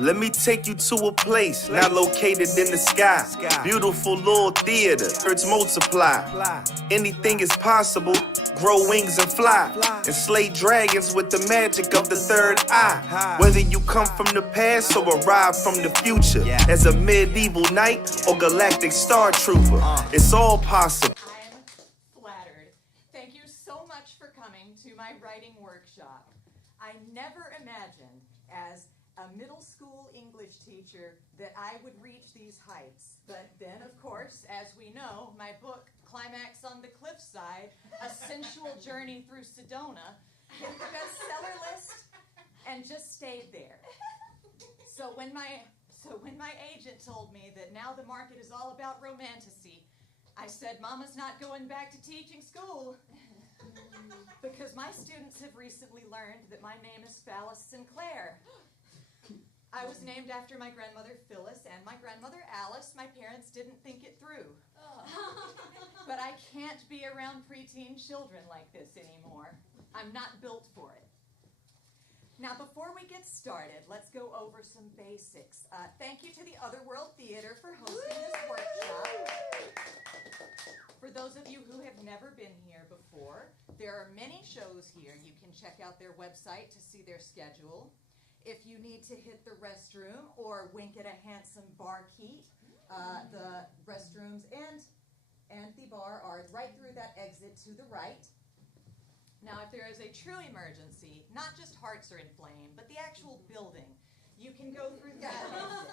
Let me take you to a place not located in the sky. Beautiful little theater, hertz multiply. Anything is possible, grow wings and fly. And slay dragons with the magic of the third eye. Whether you come from the past or arrive from the future, as a medieval knight or galactic star trooper, it's all possible. I'm flattered. Thank you so much for coming to my writing workshop. I never imagined, as a middle school English teacher, that I would reach these heights. But then, of course, as we know, my book, Climax on the Cliffside, A Sensual Journey Through Sedona, hit the bestseller list and just stayed there. So when my agent told me that now the market is all about romantasy, I said, Mama's not going back to teaching school. Because my students have recently learned that my name is Phyllis Sinclair. I was named after my grandmother Phyllis and my grandmother Alice. My parents didn't think it through. But I can't be around preteen children like this anymore. I'm not built for it. Now, before we get started, let's go over some basics. Thank you to the Otherworld Theater for hosting this workshop. For those of you who have never been here before, there are many shows here. You can check out their website to see their schedule. If you need to hit the restroom or wink at a handsome barkeep, the restrooms and the bar are right through that exit to the right. Now, if there is a true emergency, not just hearts are inflamed, but the actual building, you can go through that exit.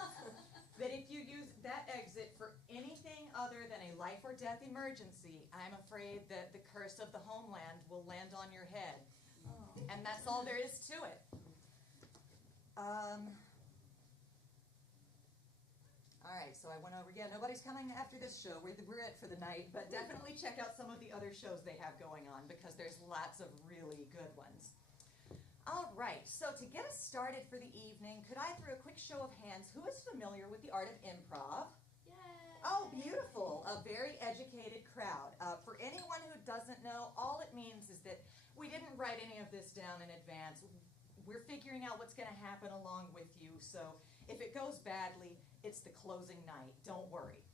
But if you use that exit for anything other than a life or death emergency, I'm afraid that the curse of the homeland will land on your head. And that's all there is to it. All right, so I went over, nobody's coming after this show. We're it for the night, but definitely check out some of the other shows they have going on because there's lots of really good ones. All right, so to get us started for the evening, could I, through a quick show of hands, who is familiar with the art of improv? Yay! Oh, beautiful, a very educated crowd. For anyone who doesn't know, all it means is that we didn't write any of this down in advance. We're figuring out what's going to happen along with you, so if it goes badly, it's the closing night. Don't worry.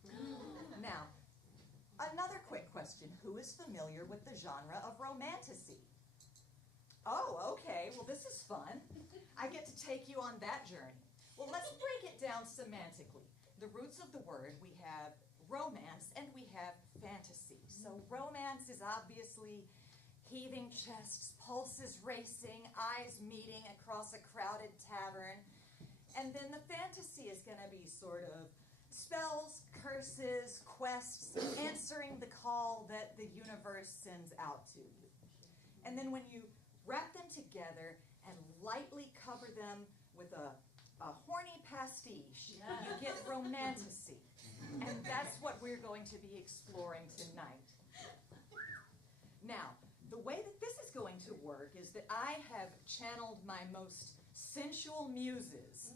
Now, another quick question. Who is familiar with the genre of romantasy? Oh, okay. Well, this is fun. I get to take you on that journey. Well, let's break it down semantically. The roots of the word, we have romance and we have fantasy. So romance is obviously heaving chests, pulses racing, eyes meeting across a crowded tavern. And then the fantasy is going to be sort of spells, curses, quests, answering the call that the universe sends out to you. And then when you wrap them together and lightly cover them with a horny pastiche, you get romantasy. And that's what we're going to be exploring tonight. Now, the way that this is going to work is that I have channeled my most sensual muses,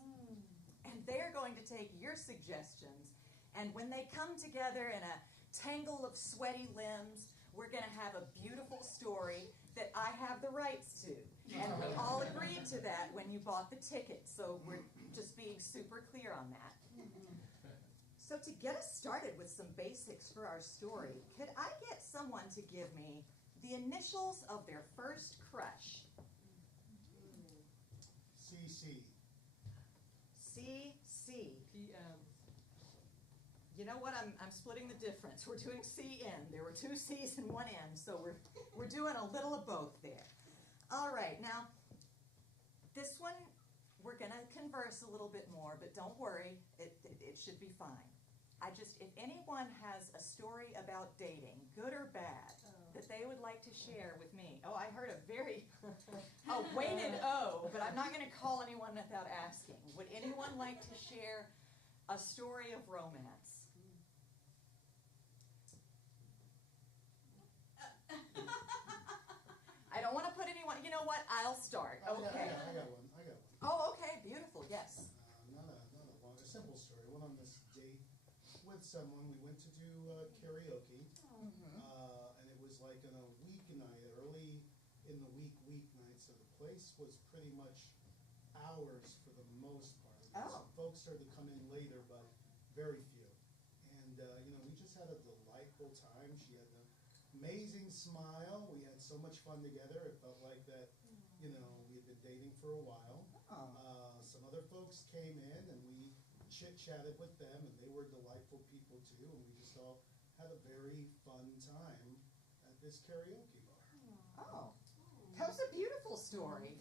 and they're going to take your suggestions, and when they come together in a tangle of sweaty limbs, we're going to have a beautiful story that I have the rights to. And we all agreed to that when you bought the ticket, so we're just being super clear on that. So to get us started with some basics for our story, could I get someone to give me the initials of their first crush? CC. CC. PM. You know what? I'm splitting the difference. We're doing CN. There were two C's and one N, so we're doing a little of both there. All right, now this one we're going to converse a little bit more, but don't worry, it should be fine. If anyone has a story about dating, good or bad, that they would like to share with me. Oh, I heard a very weighted O, but I'm not going to call anyone without asking. Would anyone like to share a story of romance? I don't want to put anyone, you know what, I'll start. Okay. I got one. Oh, okay, beautiful, yes. Not a long, a simple story. Went on this date with someone. We went to do karaoke, and it was like on a weeknight, early in the weeknight. So the place was pretty much ours for the most part. Oh. Folks started to come in later, but very few. And, we just had a delightful time. She had an amazing smile. We had so much fun together. It felt like that, we had been dating for a while. Some other folks came in, and we chit-chatted with them, and they were delightful people, too. And we just all had a very fun time at this karaoke bar. Oh, that was a beautiful story.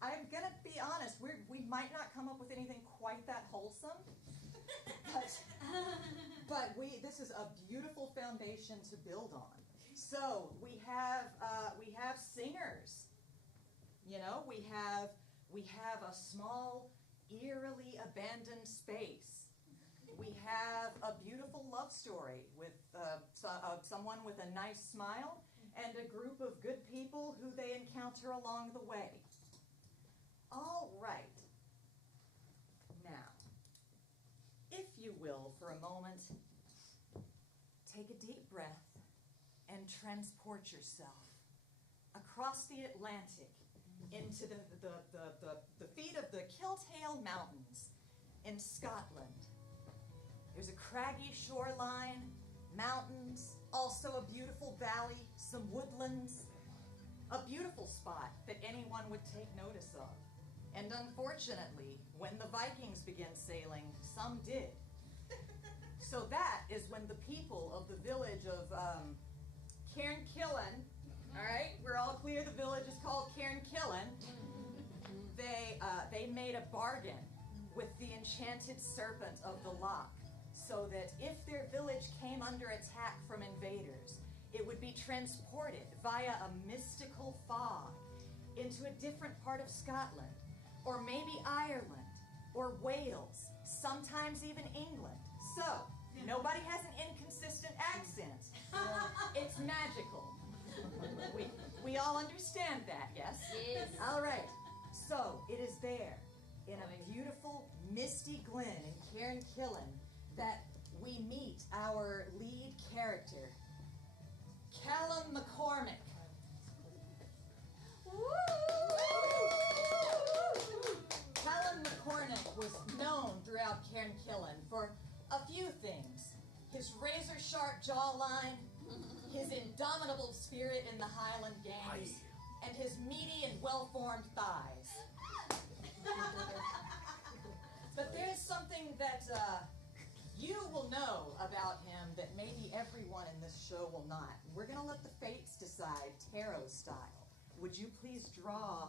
I'm going to be honest, we might not come up with anything quite that wholesome, but this is a beautiful foundation to build on. So we have singers. We have a small, eerily abandoned space. We have a beautiful love story with someone with a nice smile and a group of good people who they encounter along the way. All right. Now, if you will, for a moment, take a deep breath and transport yourself across the Atlantic into the feet of the Kiltripper Mountains in Scotland. There's a craggy shoreline, mountains, also a beautiful valley, some woodlands, a beautiful spot that anyone would take notice of. And unfortunately, when the Vikings began sailing, some did. So that is when the people of the village of Cairnkillen, all right, we're all clear the village is called Cairnkillen, they made a bargain with the enchanted serpent of the Lyke, so that if their village came under attack from invaders, it would be transported via a mystical fog into a different part of Scotland, or maybe Ireland, or Wales, sometimes even England. So, nobody has an inconsistent accent. It's magical. We all understand that, yes? Yes. All right. So, it is there, in a beautiful, misty glen in Cairnkillen, that we meet our lead character, Callum McCormick. Callum McCormick was known throughout Cairnkillen for a few things. His razor-sharp jawline, his indomitable spirit in the Highland Games, and his meaty and well-formed thighs. But there's something that you will know about him that maybe everyone in this show will not. We're going to let the fates decide, tarot style. Would you please draw?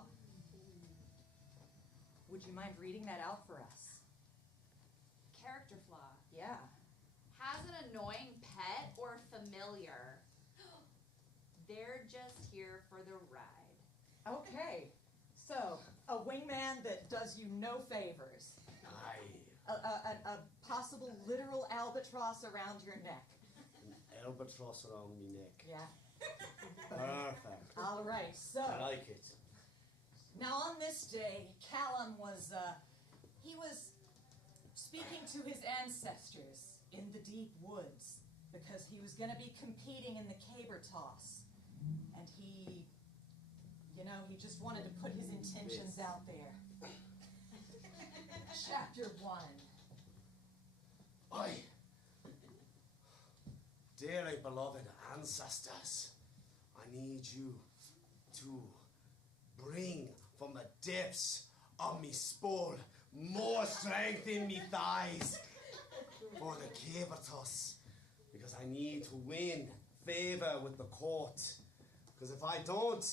Would you mind reading that out for us? Character flaw. Yeah. Has an annoying pet or familiar. They're just here for the ride. Okay. So, a wingman that does you no favors. A possible literal albatross around your neck. An albatross around my neck. Yeah. Perfect. All right. So. I like it. Now, on this day, Callum was speaking to his ancestors in the deep woods because he was going to be competing in the caber toss. And he just wanted to put his intentions out there. Chapter 1. Aye. Dearly beloved ancestors, I need you to bring from the depths of me spool more strength in me thighs for the cabertus, because I need to win favor with the court, because if I don't,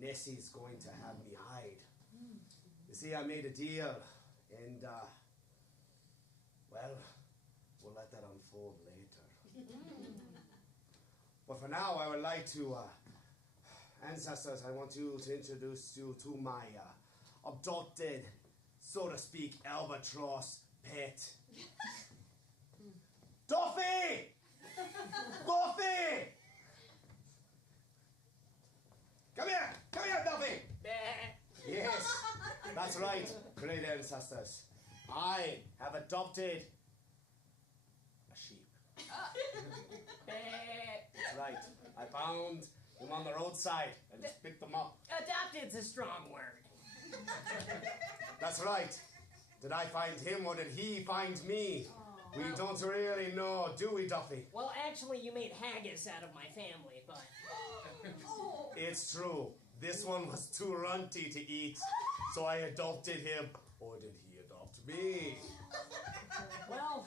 Nessie's going to have me hide. You see, I made a deal, and well, we'll let that unfold later. But for now, I would like to ancestors, I want you to introduce you to my adopted, so to speak, albatross pet. Duffy! Duffy! Come here, Duffy! Yes, that's right, great ancestors. I have adopted a sheep. That's right, I found him on the roadside and just picked them up. Adopted's a strong word. That's right. Did I find him or did he find me? We don't really know, do we, Duffy? Well, actually, you made haggis out of my family, but... It's true. This one was too runty to eat, so I adopted him. Or did he adopt me? Well,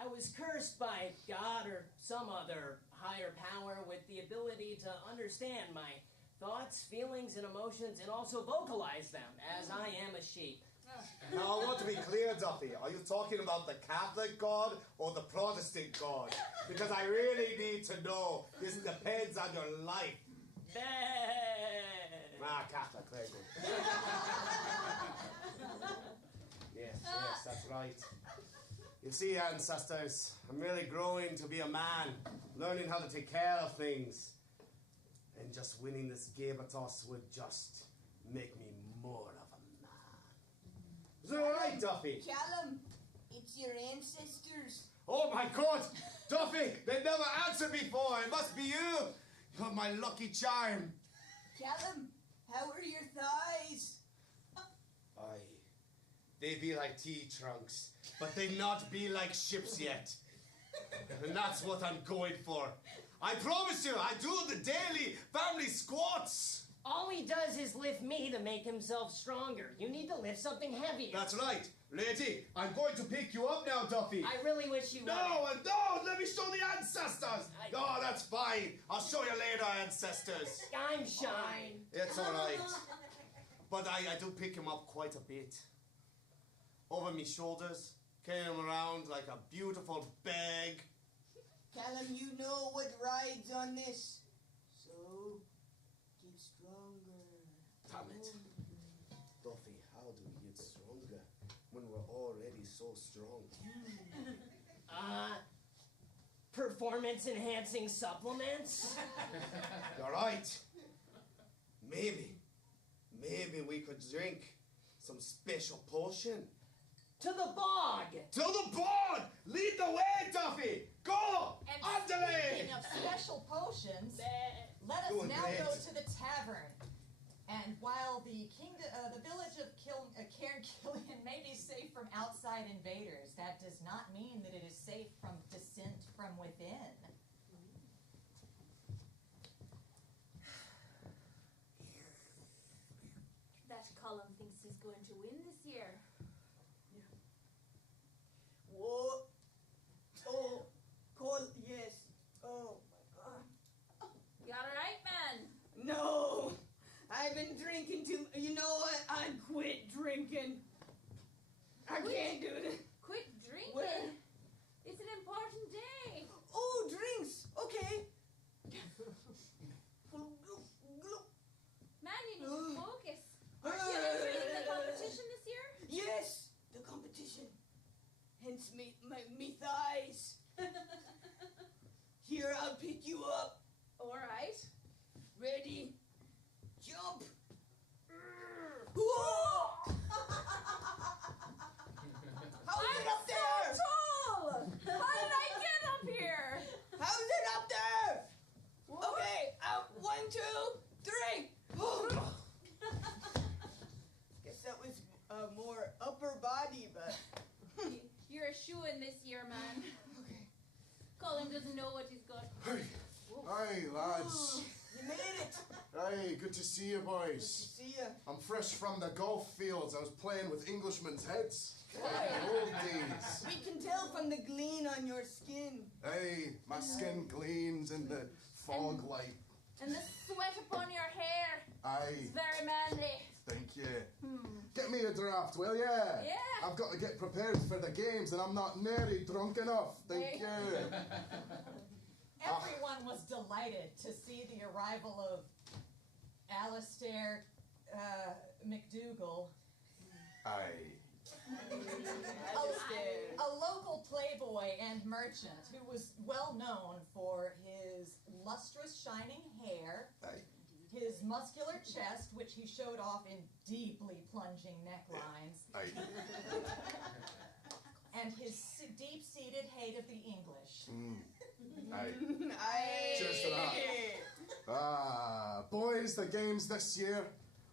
I was cursed by God or some other higher power with the ability to understand my thoughts, feelings, and emotions, and also vocalize them, as I am a sheep. Now, I want to be clear, Duffy. Are you talking about the Catholic God or the Protestant God? Because I really need to know. This depends on your life. Catholic, very good. Yes, that's right. You see, ancestors, I'm really growing to be a man, learning how to take care of things. And just winning this game of toss would just make me more of a man. Is that all right, Duffy? Callum, it's your ancestors. Oh my God, Duffy, they never answered before. It must be you. You're my lucky charm. Callum, how are your thighs? Aye, they be like tea trunks, but they not be like ships yet. And that's what I'm going for. I promise you, I do the daily family squats. All he does is lift me to make himself stronger. You need to lift something heavier. That's right. Lady, I'm going to pick you up now, Duffy. I really wish you would. No, and don't! Let me show the ancestors! No, that's fine. I'll show you later, ancestors. I'm shy. It's all right. But I do pick him up quite a bit. Over me shoulders, carrying him around like a beautiful bag. Callum, you know what rides on this. So, get stronger. Damn it. Duffy, how do we get stronger when we're already so strong? Performance-enhancing supplements? You're right. Maybe we could drink some special potion. To the bog! To the bog! Lead the way, Duffy! Go! And Underlay! speaking of special potions, let us Doing now great. go to the tavern. And while the village of Cairngillian may be safe from outside invaders, that does not mean that it is safe from dissent from within. That Colin thinks he's going to win this year. Whoa. Oh, Cole, yes. Oh, my God. You alright, man? No. I've been drinking too. You know what? I quit drinking. I can't do it. Quit drinking. What? It's an important day. Oh, drinks. Okay. Man, you need to focus. Aren't you entering the competition this year? Yes, the competition. Hence me thighs. Here, I'll pick you up. Alright. Ready? Jump. Whoa! How is it up there? So tall! How did I get up here? How is it up there? Okay, 1, 2, 3. Guess that was more upper body, but You're a shoo-in this year, man. Colin doesn't know what he's got. Hi, lads. you made it. Hey, good to see you, boys. See ya. I'm fresh from the golf fields. I was playing with Englishmen's heads. Old days. We can tell from the gleam on your skin. Hey, my skin gleams in the fog light. And the sweat upon your hair Aye, is very manly. thank you. Get me a draft, will ya? Yeah. I've got to get prepared for the games and I'm not nearly drunk enough. Thank you. Everyone was delighted to see the arrival of Alistair McDougal, Aye. a local playboy and merchant who was well known for his lustrous shining hair, Aye. his muscular chest, which he showed off in deeply plunging necklines, Aye. and his deep-seated hate of the English. Aye. Aye. Cheers to that. Boys, the games this year.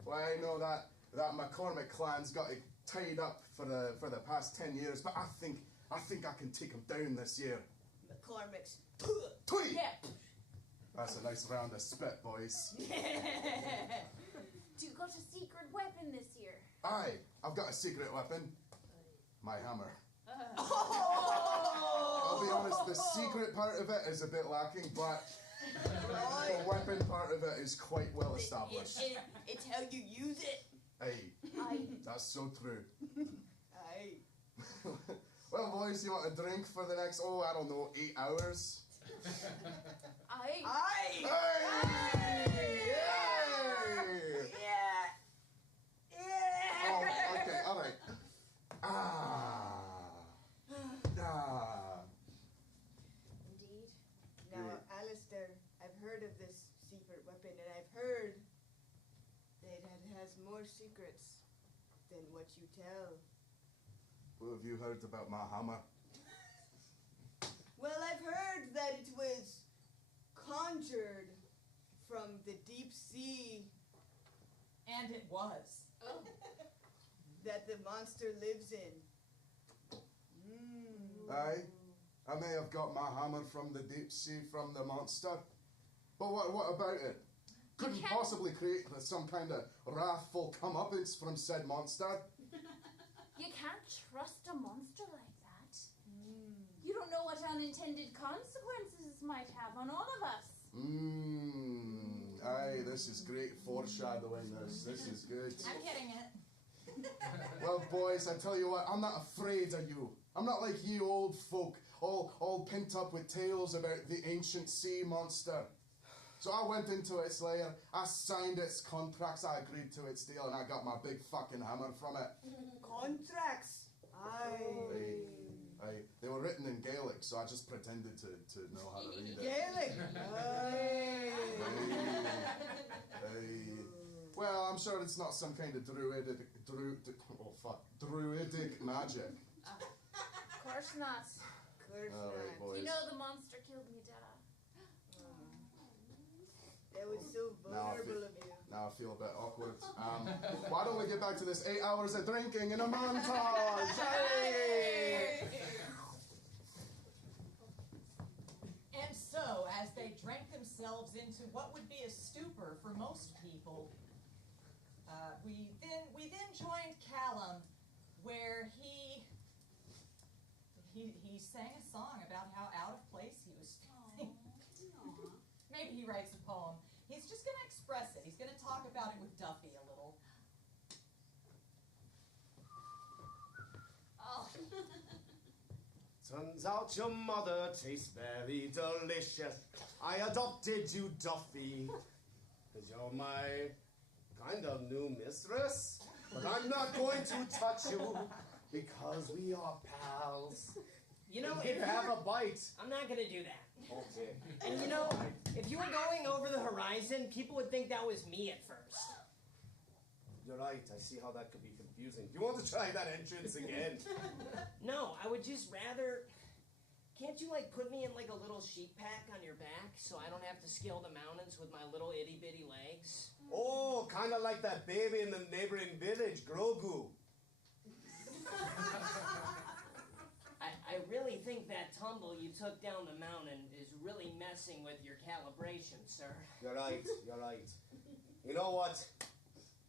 Well, I know that McCormick clan's got to tied up for the past 10 years, but I think I can take him down this year. McCormick's. Tweet! Yeah. That's a nice round of spit, boys. Do you got a secret weapon this year? Aye, I've got a secret weapon. My hammer. I'll be honest, the secret part of it is a bit lacking, but the weapon part of it is quite well established. It's how you use it. Aye, that's so true. Aye. Well, boys, you want a drink for the next, 8 hours? Aye. Aye. Hey! Yay! Yeah. Oh, okay, all right. Indeed. Now, Alistair, I've heard of this secret weapon, and I've heard that it has more secrets than what you tell. What have you heard about my hammer? Well, I've heard that it was conjured from the deep sea And it was. that the monster lives in. Aye, I may have got my hammer from the deep sea from the monster, but what about it? Couldn't possibly create some kind of wrathful comeuppance from said monster. You can't trust a monster like that. You don't know what unintended consequences might have on all of us. Aye, this is great foreshadowing, this is good. I'm getting it. Well, boys, I tell you what, I'm not afraid of you. I'm not like you old folk, all pent up with tales about the ancient sea monster. So I went into its lair, I signed its contracts, I agreed to its deal, and I got my big fucking hammer from it. Contracts. Aye. Aye, they were written in Gaelic, so I just pretended to know how to read it. Gaelic. Aye. Aye. Well, I'm sure it's not some kind of druidic magic. Of course not. All right, boys. You know the monster killed me, Dad. That was so vulnerable of you. Now I feel a bit awkward. Why don't we get back to this 8 hours of drinking in a montage? Hey! And so, as they drank themselves into what would be a stupor for most people, we then joined Callum, where he sang a song about how out of place he was feeling. Maybe he writes a poem. He's just going to express it. He's going to talk about it with Duffy a little. Oh. Turns out your mother tastes very delicious. I adopted you, Duffy, because you're my kind of new mistress. But I'm not going to touch you because we are pals. You know, If you have a bite. I'm not gonna do that. Okay. And you know, if you were going over the horizon, people would think that was me at first. You're right. I see how that could be confusing. You want to try that entrance again? No, I would just rather... Can't you, put me in, a little sheep pack on your back so I don't have to scale the mountains with my little itty-bitty legs? Oh, kind of like that baby in the neighboring village, Grogu. I really think that tumble you took down the mountain is really messing with your calibration, sir. You're right. You're right. You know what,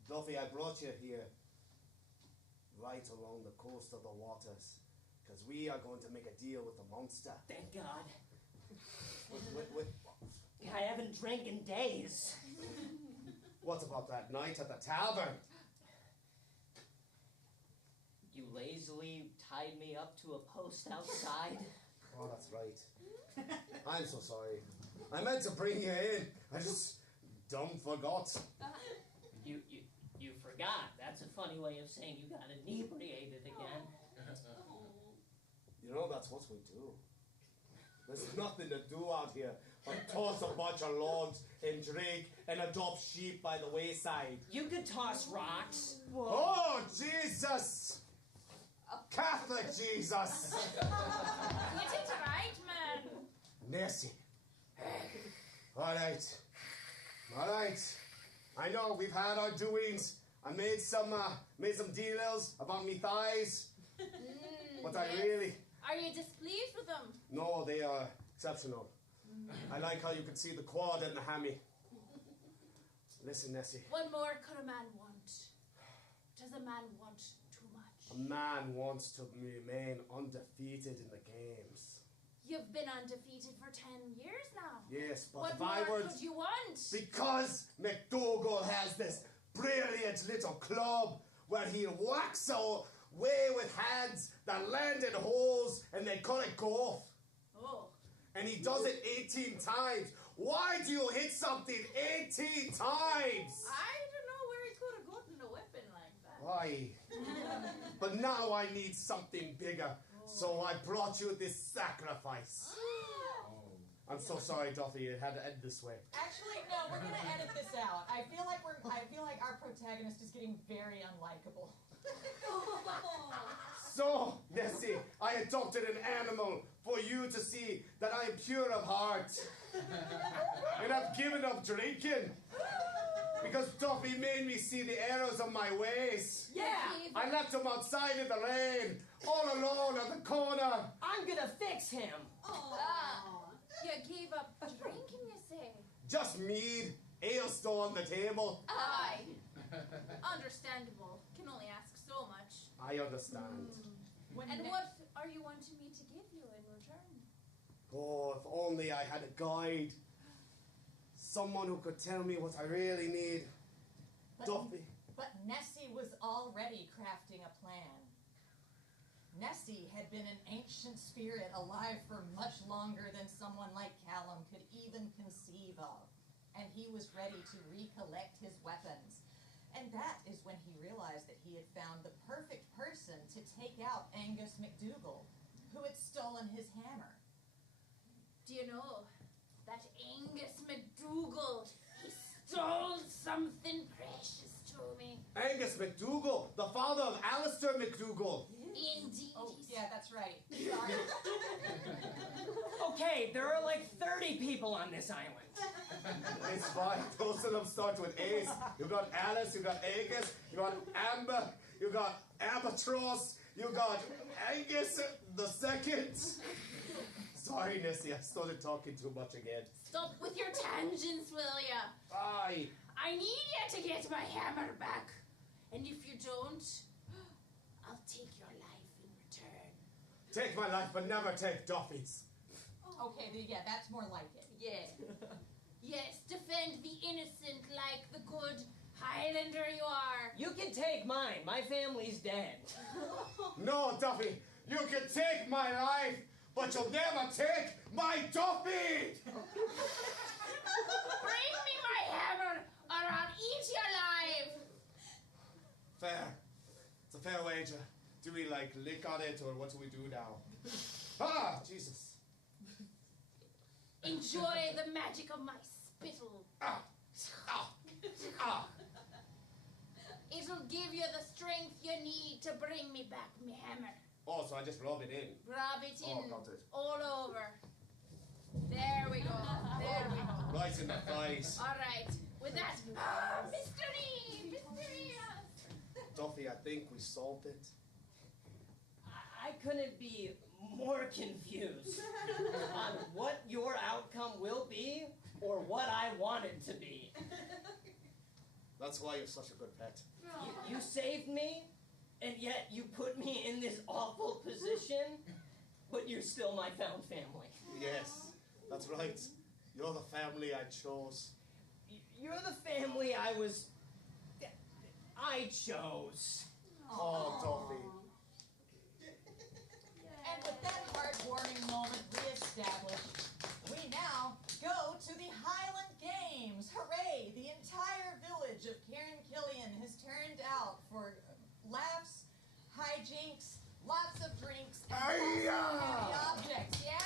Duffy? I brought you here, right along the coast of the waters, because we are going to make a deal with the monster. Thank God. With I haven't drank in days. what about that night at the tavern? You lazily tied me up to a post outside. Oh, that's right. I'm so sorry. I meant to bring you in. I just dumb forgot. You forgot. That's a funny way of saying you got inebriated again. You know, that's what we do. There's nothing to do out here but toss a bunch of logs and drink and adopt sheep by the wayside. You could toss rocks. Oh, Jesus! Catholic Jesus! Get it right, man. Nessie. All right. I know we've had our doings. I made some deals about me thighs, but I really... Are you displeased with them? No, they are exceptional. I like how you can see the quad and the hammy. Listen, Nessie. What more could a man want? Does a man want too much? A man wants to remain undefeated in the games. You've been undefeated for 10 years now. Yes, but What if I more were... could you want? Because McDougal has this brilliant little club where he'll wax away with hands that land in holes and they call it golf. Oh. And he does it 18 times. Why do you hit something 18 times? I don't know where he could have gotten a weapon like that. Why? But now I need something bigger. So I brought you this sacrifice. I'm so sorry, Duffy. It had to end this way. Actually, no, we're gonna edit this out. I feel like our protagonist is getting very unlikable. So, Nessie, I adopted an animal for you to see that I am pure of heart. And I've given up drinking. Because Duffy made me see the errors of my ways. Yeah! I left him outside in the rain, all alone at the corner. I'm gonna fix him. You gave up drinking, you say? Just mead, ale still on the table. Aye. Understandable. Can only ask so much. I understand. And what are you wanting me to give you in return? Oh, if only I had a guide. Someone who could tell me what I really need. Duffy. But Nessie was already crafting a plan. Nessie had been an ancient spirit alive for much longer than someone like Callum could even conceive of. And he was ready to recollect his weapons. And that is when he realized that he had found the perfect person to take out Angus McDougal, who had stolen his hammer. Do you know that Angus McDougal, he stole something precious to me. Angus McDougal, the father of Alistair McDougal. Indeed. Oh, yeah, that's right. Sorry. Okay, there are like 30 people on this island. It's fine. Most of them start with A's. You've got Alice, you've got Angus, you've got Amber, you've got Albatross, you've got Angus the second. Sorry, Nessie, I started talking too much again. Stop with your tangents, will ya? Bye. I need you to get my hammer back. And if you don't, I'll take your life in return. Take my life, but never take Duffy's. Okay, yeah, that's more like it. Yeah. Yes, defend the innocent like the good Highlander you are. You can take mine. My family's dead. No, Duffy, you can take my life, but you'll never take my Duffy! Bring me my hammer or I'll eat you alive. Fair. It's a fair wager. Do we, lick on it, or what do we do now? Ah, Jesus. Enjoy the magic of my spittle. Ah. Ah. Ah. It'll give you the strength you need to bring me back my hammer. Oh, so I just rub it in. Rub it in Oh, got it. all over. There we go. There we go. Right in the thighs. All right. With that, mystery, mysterious. Duffy, I think we solved it. I couldn't be more confused on what your outcome will be or what I want it to be. That's why you're such a good pet. You saved me, and yet you put me in this awful position, but you're still my found family. Yes, that's right. You're the family I chose. You're the family I chose. Oh, Duffy. And with that heartwarming moment reestablished, we now go to the Highland Games. Hooray! The entire village of Cairn Killian has turned out for laughs, hijinks, lots of drinks, and heavy objects. Yeah!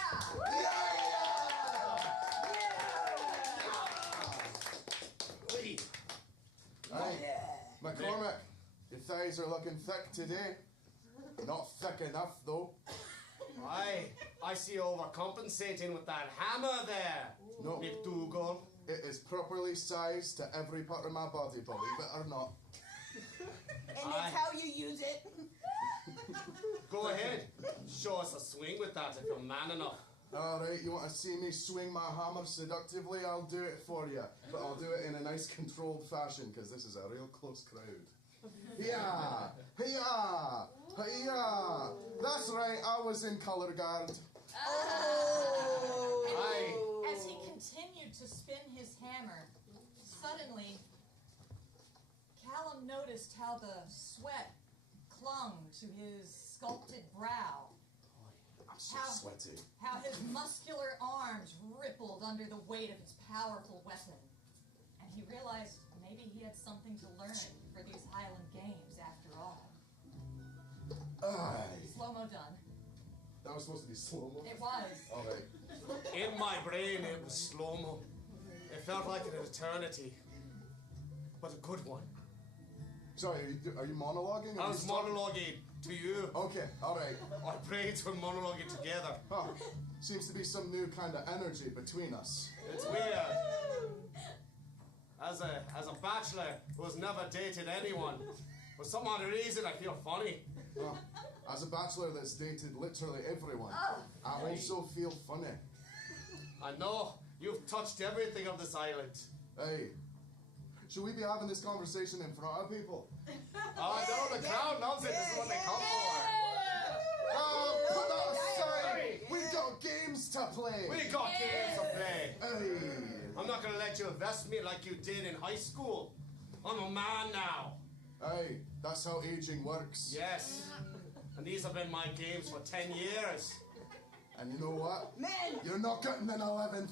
Aye. McCormick, your thighs are looking thick today. Not thick enough, though. Aye, I see you overcompensating with that hammer there. No. McDougal. It is properly sized to every part of my body, believe it or not. And it's how you use it. Go ahead. Show us a swing with that if you're man enough. All right, you want to see me swing my hammer seductively? I'll do it for you. But I'll do it in a nice controlled fashion, because this is a real close crowd. Yeah, yeah, yeah. That's right, I was in color guard. Aye. As he continued to spin his hammer, suddenly, Callum noticed how the sweat clung to his sculpted brow. I'm so sweaty. How his muscular arms rippled under the weight of his powerful weapon. And he realized maybe he had something to learn for these Highland Games after all. Aye. Slow-mo done. That was supposed to be slow-mo? It was. All right. In my brain, it was slow-mo. It felt like an eternity. But a good one. Sorry, are you monologuing? I was monologuing to you. Okay, all right. Our brains were monologuing together. Oh, seems to be some new kind of energy between us. It's weird. As a bachelor who has never dated anyone, for some odd reason I feel funny. Oh, as a bachelor that's dated literally everyone, I also feel funny. I know you've touched everything of this island. Hey, should we be having this conversation in front of people? Oh no, the crowd loves it. This is what they come for. Oh, put that aside! We got games to play! We got games to play. Hey! I'm not gonna let you invest me like you did in high school. I'm a man now. Hey, that's how aging works. Yes. And these have been my games for 10 years. And you know what? Men, You're not getting an 11th.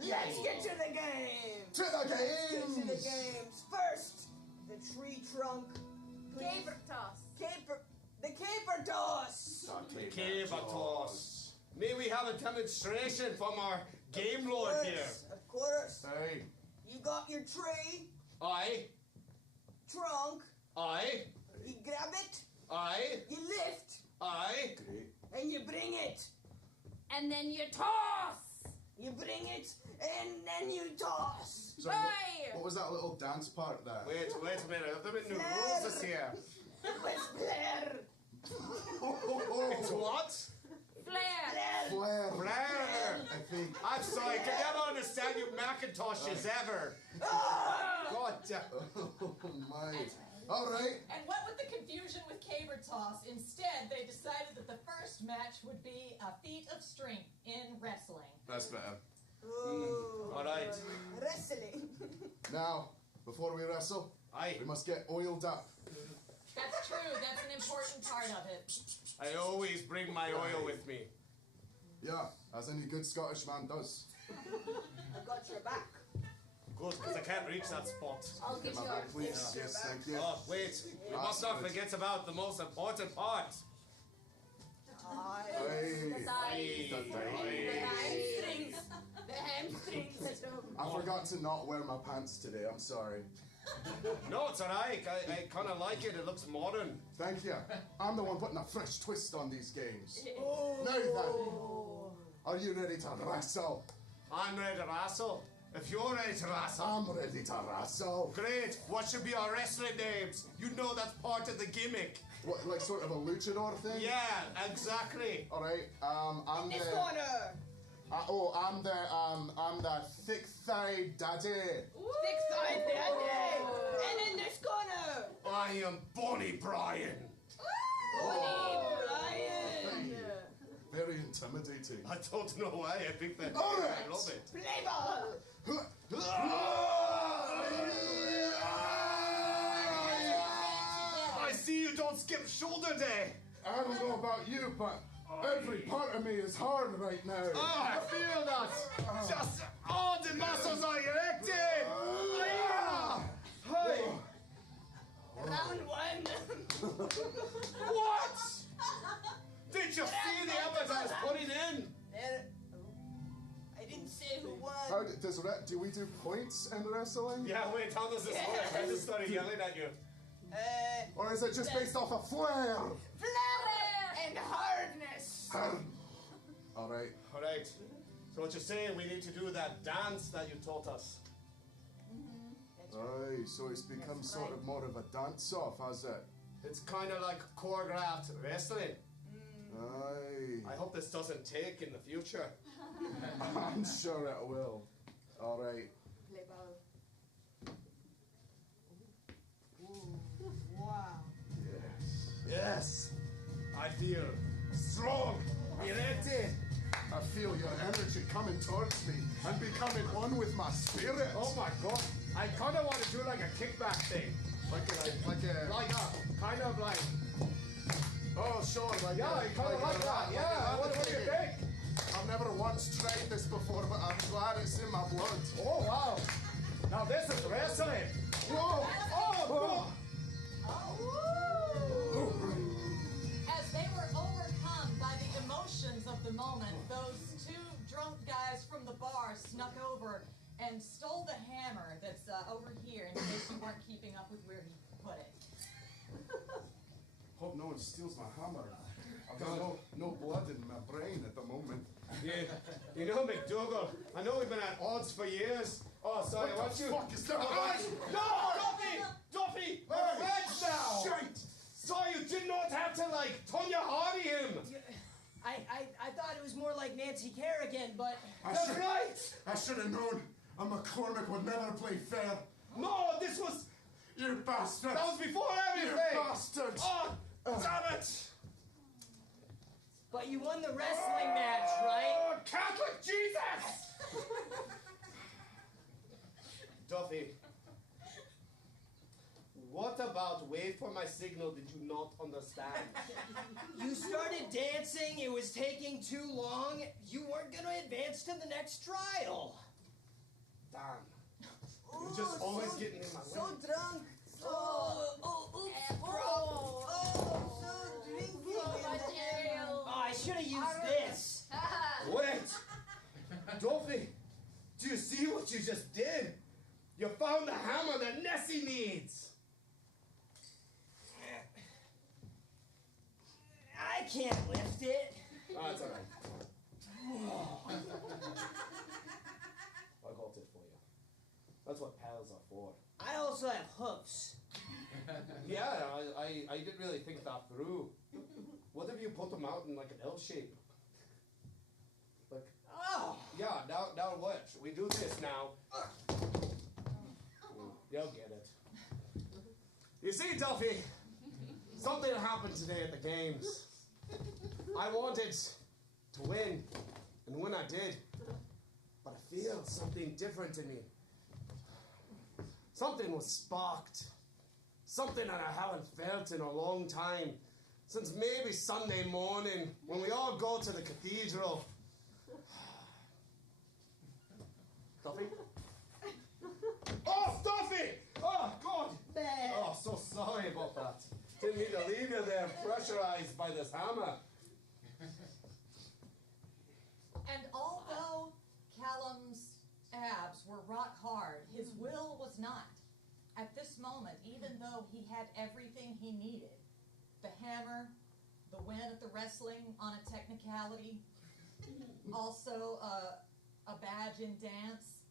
let's get to the game. To the games! Get to the games. First, the tree trunk. Caper toss. The caper toss. The caber toss. May we have a demonstration from our game lord here? Of course. Hey, You got your tree, Aye. trunk, Aye. you grab it, Aye. you lift, Aye. great. and you bring it. And then you toss. You bring it, and then you toss. So what was that little dance part there? Wait a minute. There been new rules this year. It was Blair. It's what? Flare. Flair. Blair. I think. I'm sorry, I can never understand you Macintoshes ever. God damn. Oh my. All right. And what with the confusion with caber toss, instead they decided that the first match would be a feat of strength in wrestling. That's better. Ooh. All right. Wrestling. Now, before we wrestle, Aye. we must get oiled up. That's true, that's an important part of it. I always bring my oil with me. Yeah, as any good Scottish man does. I've got your back. Good, because I can't reach that spot. I'll give My you back, please. Yes, thank you. Oh, wait. We must not forget about the most important part. Hey. the thighs. The The thing. hamstrings. The hamstrings. I forgot to not wear my pants today. I'm sorry. No, it's alright. I kind of like it. It looks modern. Thank you. I'm the one putting a fresh twist on these games. Now then, are you ready to wrestle? I'm ready to wrestle. If you're ready to wrestle. I'm ready to wrestle. Great. What should be our wrestling names? You know that's part of the gimmick. What, like sort of a luchador thing? Yeah, exactly. All right. I'm This the. corner. I'm the thick-thighed daddy. Thick-thighed daddy. And in this corner. I am Bonnie Bryan. Brian. Very intimidating. I don't know why. I think that All right. I love it. Play ball. I see you don't skip shoulder day. I don't know about you, but every part of me is hard right now. Oh, I feel that. Just all the muscles are erected. Yeah. Hey. Round one. What? Did you see the effort I was putting in? There. I didn't say who won. Do we do points in wrestling? Yeah, wait, how does this work? I just started yelling at you. Or is it just based off a flair? Flair and hardness. All right. All right. So what you're saying, we need to do that dance that you taught us. Aye, so it's become sort of more of a dance-off, has it? It's kind of like choreographed wrestling. Aye. I hope this doesn't take in the future. I'm sure it will. All right. Play ball. Ooh, wow. Yes. Yes, I feel strong, erected. I feel your energy coming towards me and becoming one with my spirit. Oh my god, I kind of want to do like a kickback thing. Like a Kind of like, oh, sure, like yeah, I kind of like that. Yeah, what do you think? I've never once tried this before, but I'm glad it's in my blood. Oh wow, now this is wrestling. Whoa! Oh, As they were overcome by the emotions of the moment, those two drunk guys from the bar snuck over and stole the hammer that's over here in case you weren't keeping up with where he put it. Hope no one steals my hammer. I've got no blood in my brain at the moment. yeah. You know, McDougal, I know we've been at odds for years. Oh, sorry, What what's the you? fuck is that? No, Duffy! We're friends now! Shite! Sorry, you did not have to, like, Tonya Hardy him! I thought it was more like Nancy Kerrigan, but That's right! I should have known. A McCormick would never play fair. No, this was... You bastard! That was before You everything! bastard! Oh, damn it! but you won the wrestling match, right? Oh, Catholic Jesus! Duffy, what about wait for my signal did you not understand? You started dancing, it was taking too long, you weren't gonna advance to the next trial. Damn. You're just always getting in my way. So drunk. So, so drinking. Oh, I should have used this. Wait! Duffy, do you see what you just did? You found the hammer that Nessie needs! I can't lift it. Oh, it's alright. I got it for you. That's what pals are for. I also have hoofs. Yeah, I didn't really think that through. What if you put them out in like an L shape? Like, Oh, yeah, now what? Should we do this now? You'll get it. You see, Duffy, something happened today at the games. I wanted to win, and when I did, but I feel something different in me. Something was sparked. Something that I haven't felt in a long time. Since maybe Sunday morning, when we all go to the cathedral. Duffy? Oh, Duffy! Oh, God! Oh, so sorry about that. Didn't mean to leave you there pressurized by this hammer. And although Callum's abs were rock hard, his will was not. At this moment, even though he had everything he needed, the hammer, the win at the wrestling on a technicality, also a badge in dance,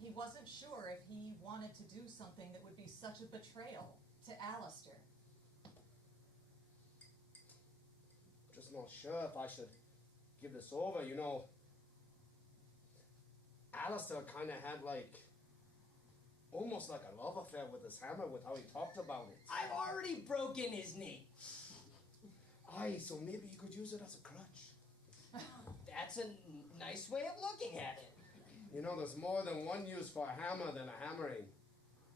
he wasn't sure if he wanted to do something that would be such a betrayal to Alistair. Just not sure if I should give this over, you know. Alistair kind of had almost like a love affair with this hammer with how he talked about it. I've already broken his knee. Aye, so maybe you could use it as a crutch. That's a nice way of looking at it. You know, there's more than one use for a hammer than a hammering.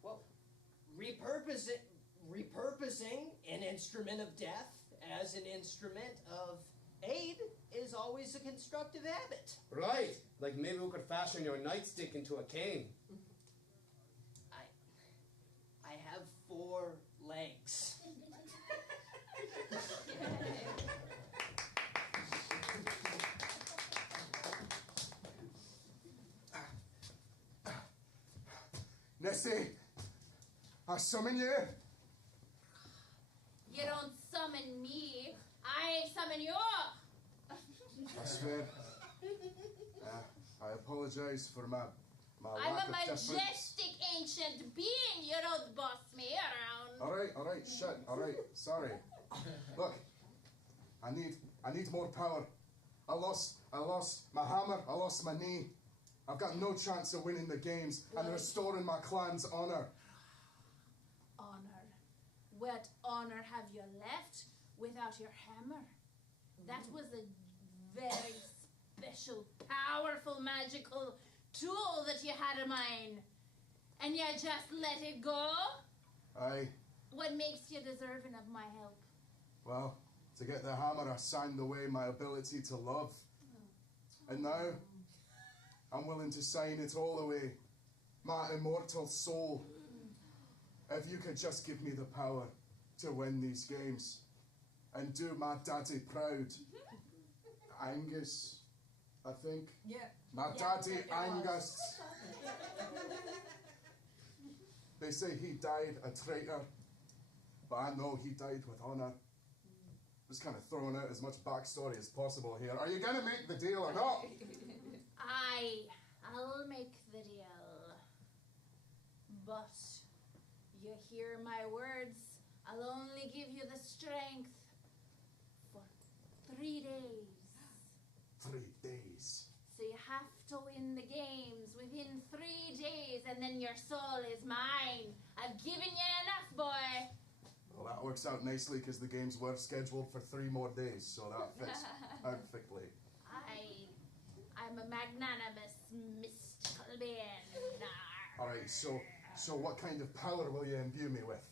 Well, repurposing an instrument of death as an instrument of aid is always a constructive habit. Right, like maybe we could fashion your nightstick into a cane. I have 4 legs. Nessie, I summon you. You don't summon me. I summon you. I swear. I apologize for my I'm lack a of difference. majestic ancient being. You don't boss me around. All right, shit, all right, sorry. Look, I need more power. I lost my hammer, I lost my knee. I've got no chance of winning the games and restoring my clan's honor. Honor? What honor have you left without your hammer? That was a very special, powerful, magical tool that you had of mine. And you just let it go? Aye. What makes you deserving of my help? Well, to get the hammer, I signed away my ability to love. And now, I'm willing to sign it all away. My immortal soul. If you could just give me the power to win these games and do my daddy proud. Angus, I think. Yeah. My daddy Angus. They say he died a traitor, but I know he died with honor. Just kind of throwing out as much backstory as possible here. Are you gonna make the deal or not? I'll make the deal. But you hear my words. I'll only give you the strength for 3 days. 3 days. So you have to win the games within 3 days, and then your soul is mine. I've given you enough, boy. Well, that works out nicely because the games were scheduled for 3 more days, so that fits perfectly. I'm a magnanimous, mystical being. All right, so what kind of power will you imbue me with?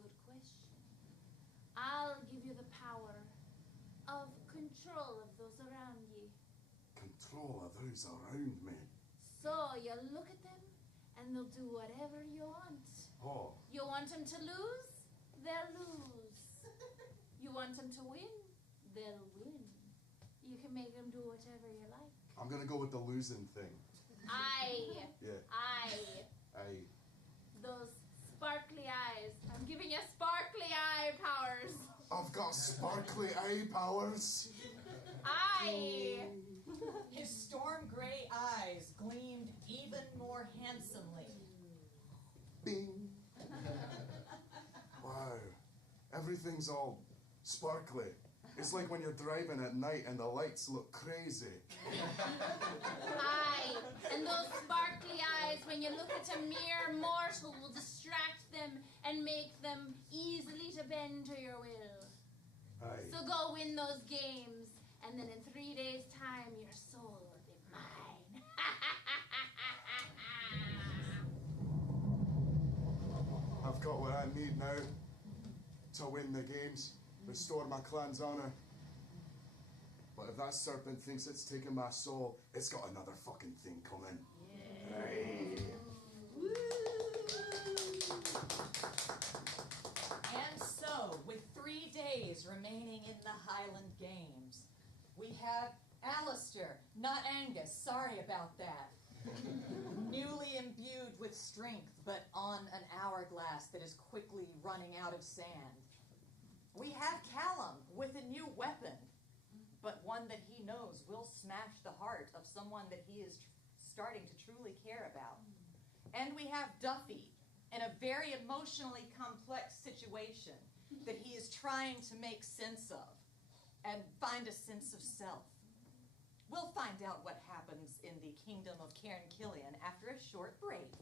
Good question. I'll give you the power of control of those around you. Control of those around me. So you look at them, and they'll do whatever you want. Oh. You want them to lose? They'll lose. You want them to win? They'll win. You can make them do whatever you like. I'm gonna go with the losing thing. Yeah. Those sparkly eyes. I'm giving you sparkly eye powers. I've got sparkly eye powers. His storm gray eyes gleamed even more handsomely. Bing. Wow. Everything's all sparkly. It's like when you're driving at night and the lights look crazy. And those sparkly eyes, when you look at a mere mortal, will distract them and make them easily to bend to your will. So go win those games, and then in 3 days' time, your soul will be mine. I've got what I need now to win the games, restore my clan's honor. But if that serpent thinks it's taken my soul, it's got another fucking thing coming. Yeah. Right. And so, with 3 days remaining in the Highland Games, we have Alistair, not Angus, sorry about that. Newly imbued with strength, but on an hourglass that is quickly running out of sand. We have Callum with a new weapon, but one that he knows will smash the heart of someone that he is starting to truly care about. And we have Duffy in a very emotionally complex situation that he is trying to make sense of and find a sense of self. We'll find out what happens in the kingdom of Cairn Killian after a short break.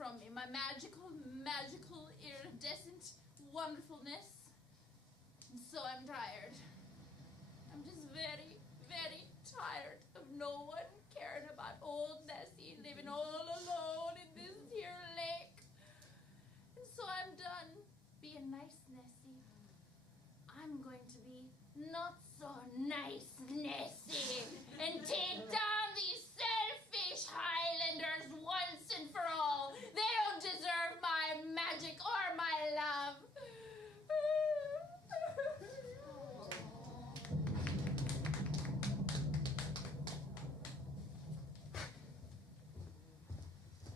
from me, my magical, iridescent wonderfulness. And so I'm tired. I'm just very, very tired of no one caring about old Nessie living all alone in this here lake. And so I'm done being nice Nessie. I'm going to be not so nice Nessie and take down these selfish Highlanders once and for all. They don't deserve my magic or my love.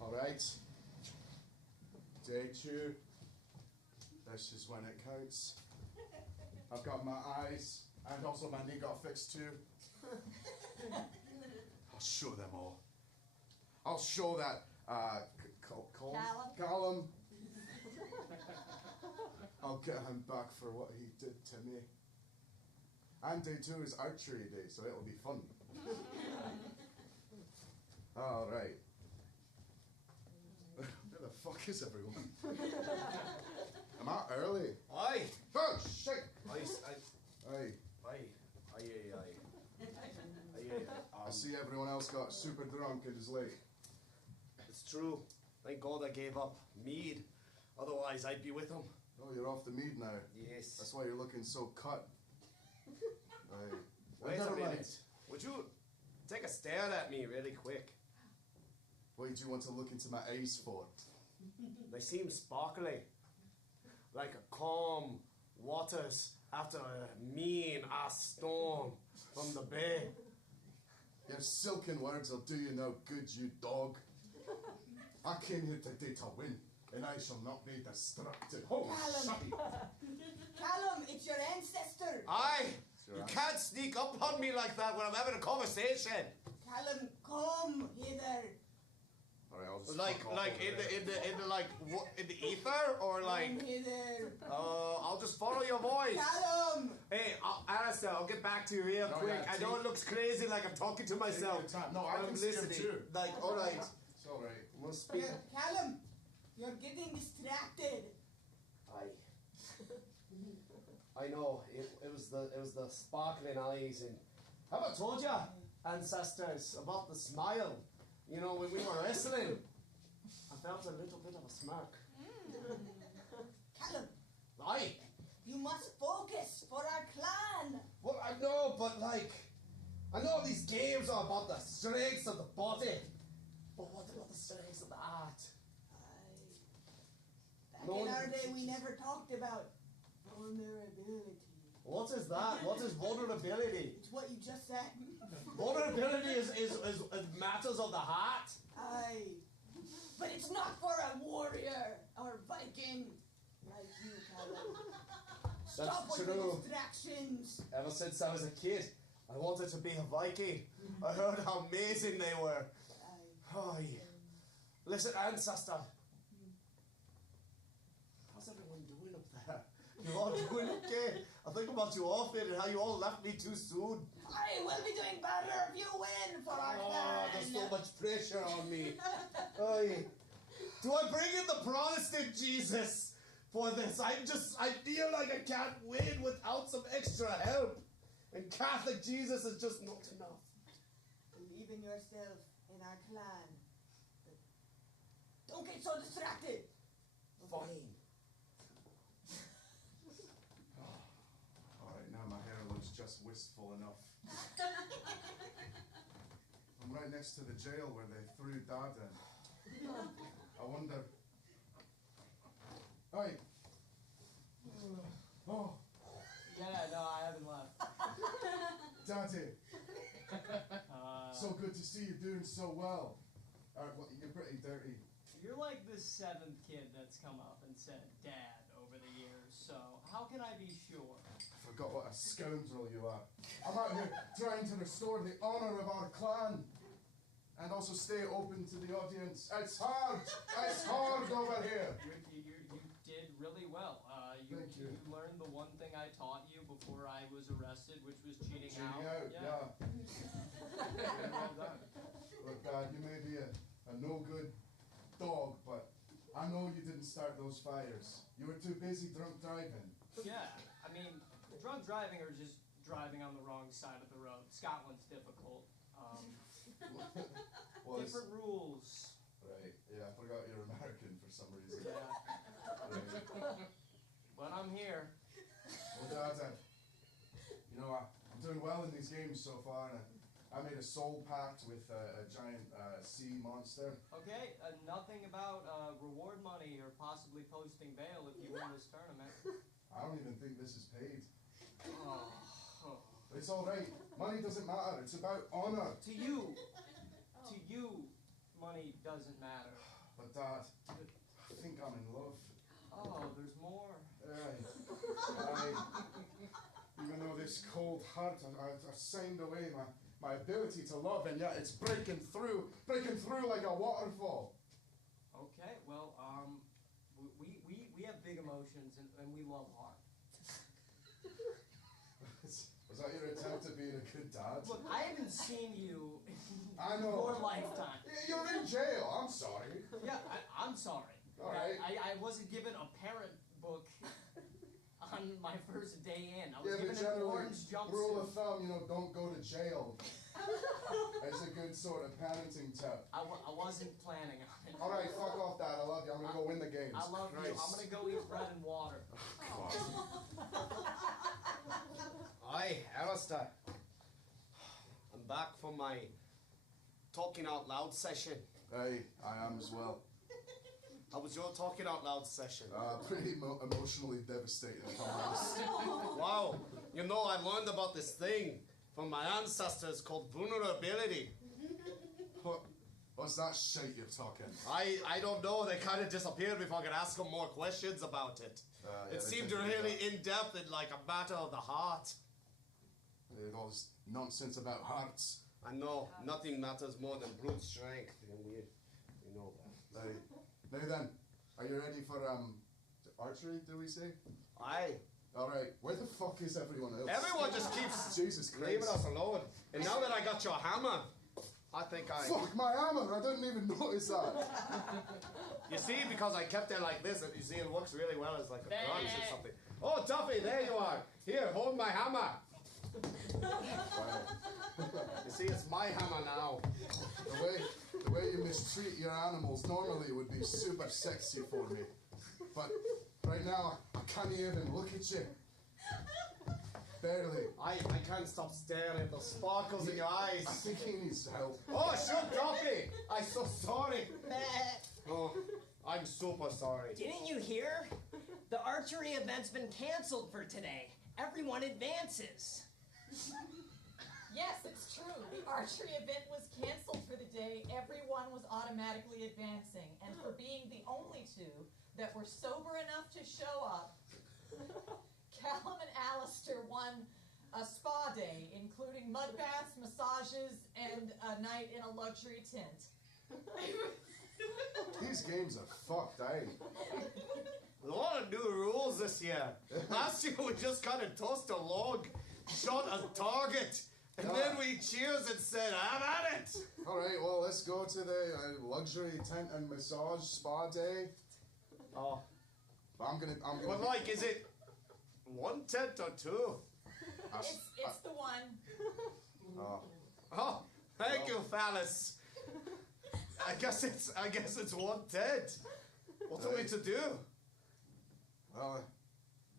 All right. Day 2. This is when it counts. I've got my eyes, and also my knee got fixed too. I'll show them all. I'll show that, Callum. I'll get him back for what he did to me. And day 2 is archery day, so it'll be fun. All right. Where the fuck is everyone? Am I early? Aye. Oh, shit! Aye. I see everyone else got super drunk and is late. It's true. Thank God I gave up mead. Otherwise, I'd be with him. Oh, you're off the mead now. Yes. That's why you're looking so cut. Aye. Wait Never a minute. mind. Would you take a stare at me really quick? What do you want to look into my eyes for? They seem sparkly. Like a calm waters after a mean-ass storm from the bay. Your silken words will do you no good, you dog. I came here today to win, and I shall not be distracted. Oh, shut up. Callum, it's your ancestor. Aye! Sure, You aye. can't sneak up on me like that when I'm having a conversation. Callum, come hither. All right, I'll just Like fuck off over in the ether or like. Come hither. I'll just follow your voice. Callum. Hey, Alistair, I'll get back to you real No, quick. yeah, I know it looks crazy, like I'm talking to myself. your time. No, I I'm can skip listening. too. Like, all right, It's all right. we'll speak. Callum, you're getting distracted. I know. It was the sparkling eyes, and have I told you, ancestors, about the smile? You know, when we were wrestling, I felt a little bit of a smirk. Callum, Aye. you must focus for our clan. Well, I know, but like, I know these games are about the strengths of the body, but what about the strengths of the heart? Back No in our one- day, we never talked about vulnerability. What is that? What is vulnerability? It's what you just said. Vulnerability is matters of the heart. Aye. But it's not for a warrior or Viking like you, Callum. Stop with the true. distractions. Ever since I was a kid, I wanted to be a Viking. I heard how amazing they were. Aye. Oh, yeah. Listen, ancestor. How's everyone doing up there? You all doing okay? I think about you often and how you all left me too soon. I will be doing better if you win for our Oh, clan. there's so much pressure on me. Oh, yeah. Do I bring in the Protestant Jesus for this? I feel like I can't win without some extra help. And Catholic Jesus is just not enough. Believe in yourself and our clan. But don't get so distracted. Fine. All right, now my hair looks just wistful enough. I'm right next to the jail where they threw Dad in. I wonder. Hey. Oh, Yeah, no, I haven't left. Daddy. So good to see you doing so well. Well, you're pretty dirty. You're like the 7th kid that's come up and said Dad over the years, so how can I be sure? I forgot what a scoundrel you are. I'm out here trying to restore the honour of our clan. And also stay open to the audience. It's hard! It's hard over here! You did really well. Thank you. You learned the one thing I taught you before I was arrested, which was cheating Cheating out. out, yeah. Well done. Look, Dad, you may be a no-good dog, but I know you didn't start those fires. You were too busy drunk driving. Yeah, I mean, drunk driving or just driving on the wrong side of the road. Scotland's difficult. Well, Different rules. Right, yeah, I forgot you're American for some reason. Yeah. Right. But I'm here. Well, Dad, you know, I'm doing well in these games so far, and I made a soul pact with a giant sea monster. Okay, nothing about reward money or possibly posting bail if you win this tournament. I don't even think this is paid. Oh. But it's all right. Money doesn't matter. It's about honor. To you, money doesn't matter. But Dad, I think I'm in love. Oh, there's more. Even though this cold heart, I signed away my ability to love, and yet it's breaking through like a waterfall. Okay, well, we have big emotions and we love art. Was that your attempt at being a good dad? Look, I haven't seen you I in know. your lifetime. You're in jail. I'm sorry. Yeah, I'm sorry. All right. I wasn't given a parent book on my first day in. I was Yeah, but given an generally, orange jumpsuit. rule of thumb, don't go to jail. It's a good sort of parenting tip. I wasn't planning on it. All right, fuck off, Dad. I love you. I'm gonna go win the games. I love you. I'm gonna go eat bread and water. Hi, Alistair. I'm back from my talking out loud session. Hey, I am as well. How was your talking out loud session? Pretty emotionally devastating, if I'm honest. Wow, you know, I learned about this thing from my ancestors called vulnerability. What's that shit you're talking? I don't know, they kind of disappeared before I could ask them more questions about it. Yeah, It they seemed tend to do really that. in-depth and like a matter of the heart. All this nonsense about hearts. I know, nothing matters more than brute strength, and we know that. Hey, now then, are you ready for archery, do we say? Aye. Alright, where the fuck is everyone else? Everyone just keeps Jesus Christ. leaving us alone. And now that I got your hammer, I think I... Fuck my hammer, I didn't even notice that. You see, because I kept it like this, and you see it works really well as like a crunch or something. Oh, Duffy, there you are. Here, hold my hammer. You see, it's my hammer now. The way you mistreat your animals normally would be super sexy for me. But right now, I can't even look at you. Barely. I can't stop staring at the sparkles in your I eyes. think he needs help. Oh, shoot, Duffy! I'm so sorry. Oh, I'm super sorry. Didn't you hear? The archery event's been canceled for today. Everyone advances. Yes, it's true. The archery event was canceled for the day. Everyone was automatically advancing. And for being the only two that were sober enough to show up, Callum and Alistair won a spa day, including mud baths, massages, and a night in a luxury tent. These games are fucked, eh? A lot of new rules this year. Last year we just kind of tossed a log, shot a target, and then we cheers and said, "Have at it!" Alright, well, let's go to the luxury tent and massage spa day. Oh, But I'm gonna. but like, is it one tent or two? It's the one. Oh, thank you, Phallus. I guess it's one tent. What are we to do? Well,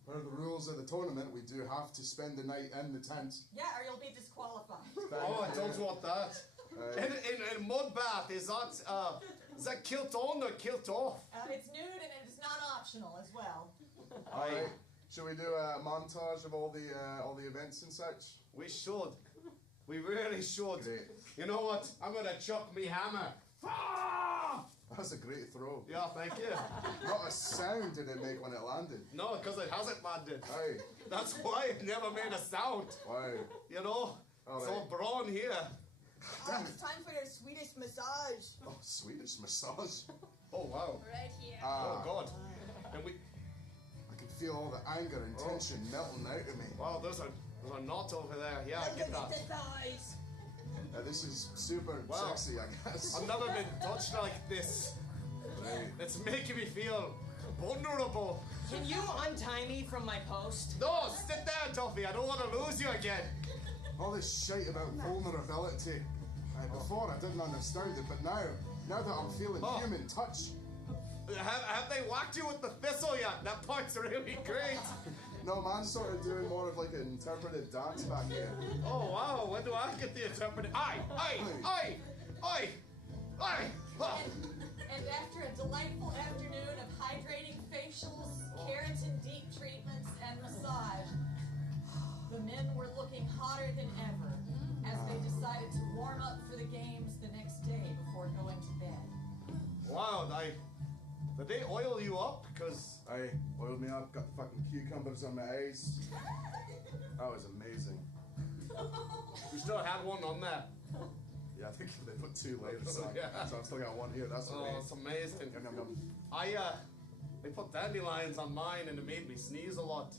per the rules of the tournament, we do have to spend the night in the tent. Yeah, or you'll be disqualified. Oh, I don't want that. In mud bath, is that kilt on or kilt off? It's nude and it is not optional as well. Alright. Should we do a montage of all the events and such? We should. We really should. Great. You know what? I'm gonna chuck me hammer. Ah! That's a great throw. Yeah, thank you. Not a sound did it make when it landed. No, because it hasn't landed. Aye. That's why it never made a sound. Wow. You know? All It's right. all brawn here. Damn it. It's time for your Swedish massage. Oh, Swedish massage. Oh, wow. Right here. Oh, God. And we... I could feel all the anger and tension melting out of me. Wow, there's a knot over there. Yeah, I get that. thighs. This is super Wow. sexy, I guess. I've never been touched like this. It's making me feel vulnerable. Can you untie me from my post? No, sit down, Tuffy. I don't want to lose you again. All this shite about vulnerability. Before I didn't understand it, but now that I'm feeling human touch. Have they whacked you with the thistle yet? That part's really great. No, man's sort of doing more of like an interpretive dance back here. Oh, wow. When do I get the interpretive? Aye. And after a delightful afternoon of hydrating facials, keratin deep treatments, and massage, the men were looking hotter than ever as they decided to warm up for the games the next day before going to bed. Wow, did they oil you up? Because I oiled me up, got the fucking cucumbers on my eyes. That was amazing. you still had one on there. Yeah, I think they put 2 layers on. Yeah. So I've still got 1 here. That's great. It's amazing. Yum, yum, yum. They put dandelions on mine and it made me sneeze a lot.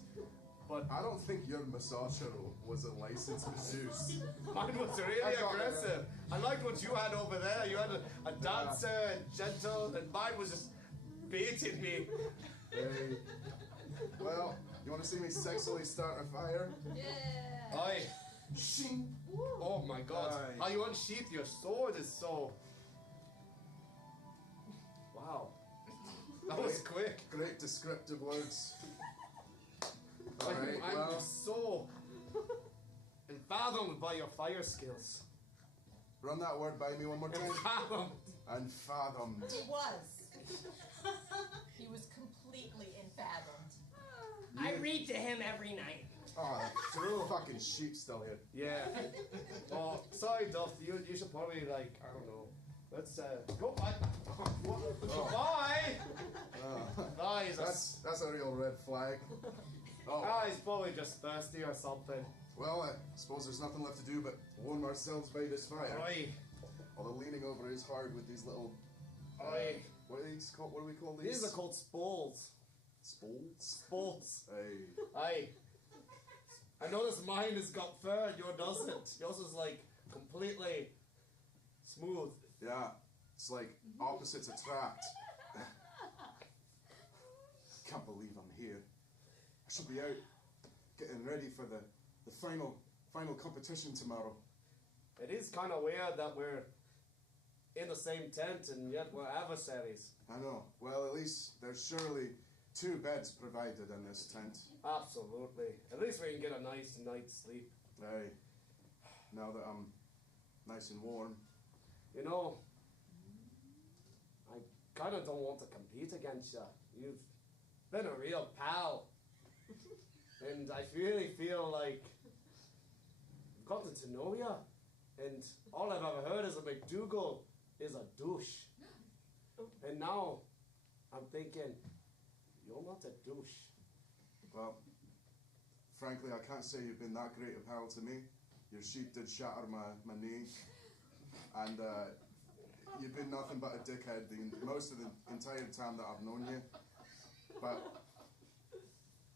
But I don't think your massager was a licensed masseuse. mine was really aggressive. I liked what you had over there. You had a dancer and gentle, and mine was just baiting me. Hey. Well, you want to see me sexually start a fire? Yeah. Aye. Shing. Oh my God. Aye. How you unsheath your sword is so... Wow. That was quick. Great descriptive words. I'm Alright, well, so fathomed by your fire skills. run that word by me one more time. Fathomed. Unfathomed. He was. He was completely unfathomed. I read to him every night. Oh, that fucking sheep still here. Yeah. Oh, sorry, Duff. You should probably, like, I don't know. Let's go. Bye. Bye. That's a real red flag. Oh. He's probably just thirsty or something. Well, I suppose there's nothing left to do but warm ourselves by this fire. Aye. Although leaning over is hard with these little... Aye. What are these called? What do we call these? These are called spoles. Spoles? Spoles. Hey. Aye. I notice mine has got fur and yours doesn't. Yours is like completely smooth. Yeah. It's like opposites attract. Can't believe I'm here. I should be out getting ready for the final competition tomorrow. It is kind of weird that we're in the same tent and yet we're adversaries. I know. Well, at least there's surely 2 beds provided in this tent. Absolutely. At least we can get a nice night's sleep. Aye. Now that I'm nice and warm. You know, I kind of don't want to compete against you. You've been a real pal. And I really feel like I've gotten to know you. And all I've ever heard is a McDougal is a douche. And now I'm thinking, you're not a douche. Well, frankly, I can't say you've been that great a pal to me. Your sheep did shatter my knee. And you've been nothing but a dickhead most of the entire time that I've known you. But,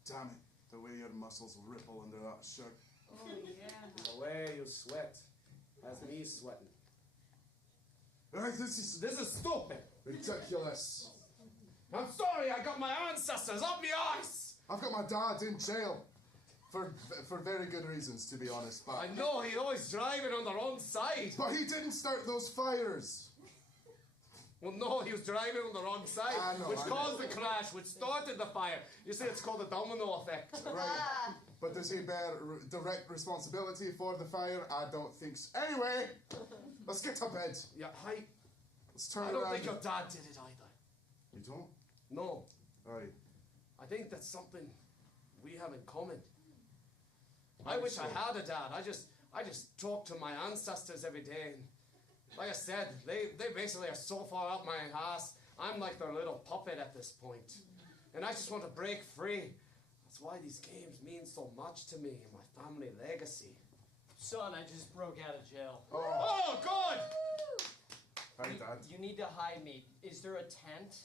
damn it, the way your muscles ripple under that shirt. Oh, yeah. The way you sweat has me sweating. Right, this is stupid. ridiculous. I'm sorry, I got my ancestors up my ice. I've got my dad in jail. For very good reasons, to be honest. But I know he's always driving on the wrong side. But he didn't start those fires. Well, no, he was driving on the wrong side, I know, which I caused the crash, which started the fire. You see, it's called the domino effect. Right. But does he bear direct responsibility for the fire? I don't think so. Anyway, let's get to bed. Yeah, Let's turn I around. don't think your dad did it either. You don't? No. Aye. I think that's something we have in common. I wish I had a dad. I just talk to my ancestors every day. And like I said, they basically are so far up my ass. I'm like their little puppet at this point. And I just want to break free. That's why these games mean so much to me and my family legacy. Son, I just broke out of jail. Oh, good! Hi, Dad. You need to hide me. Is there a tent?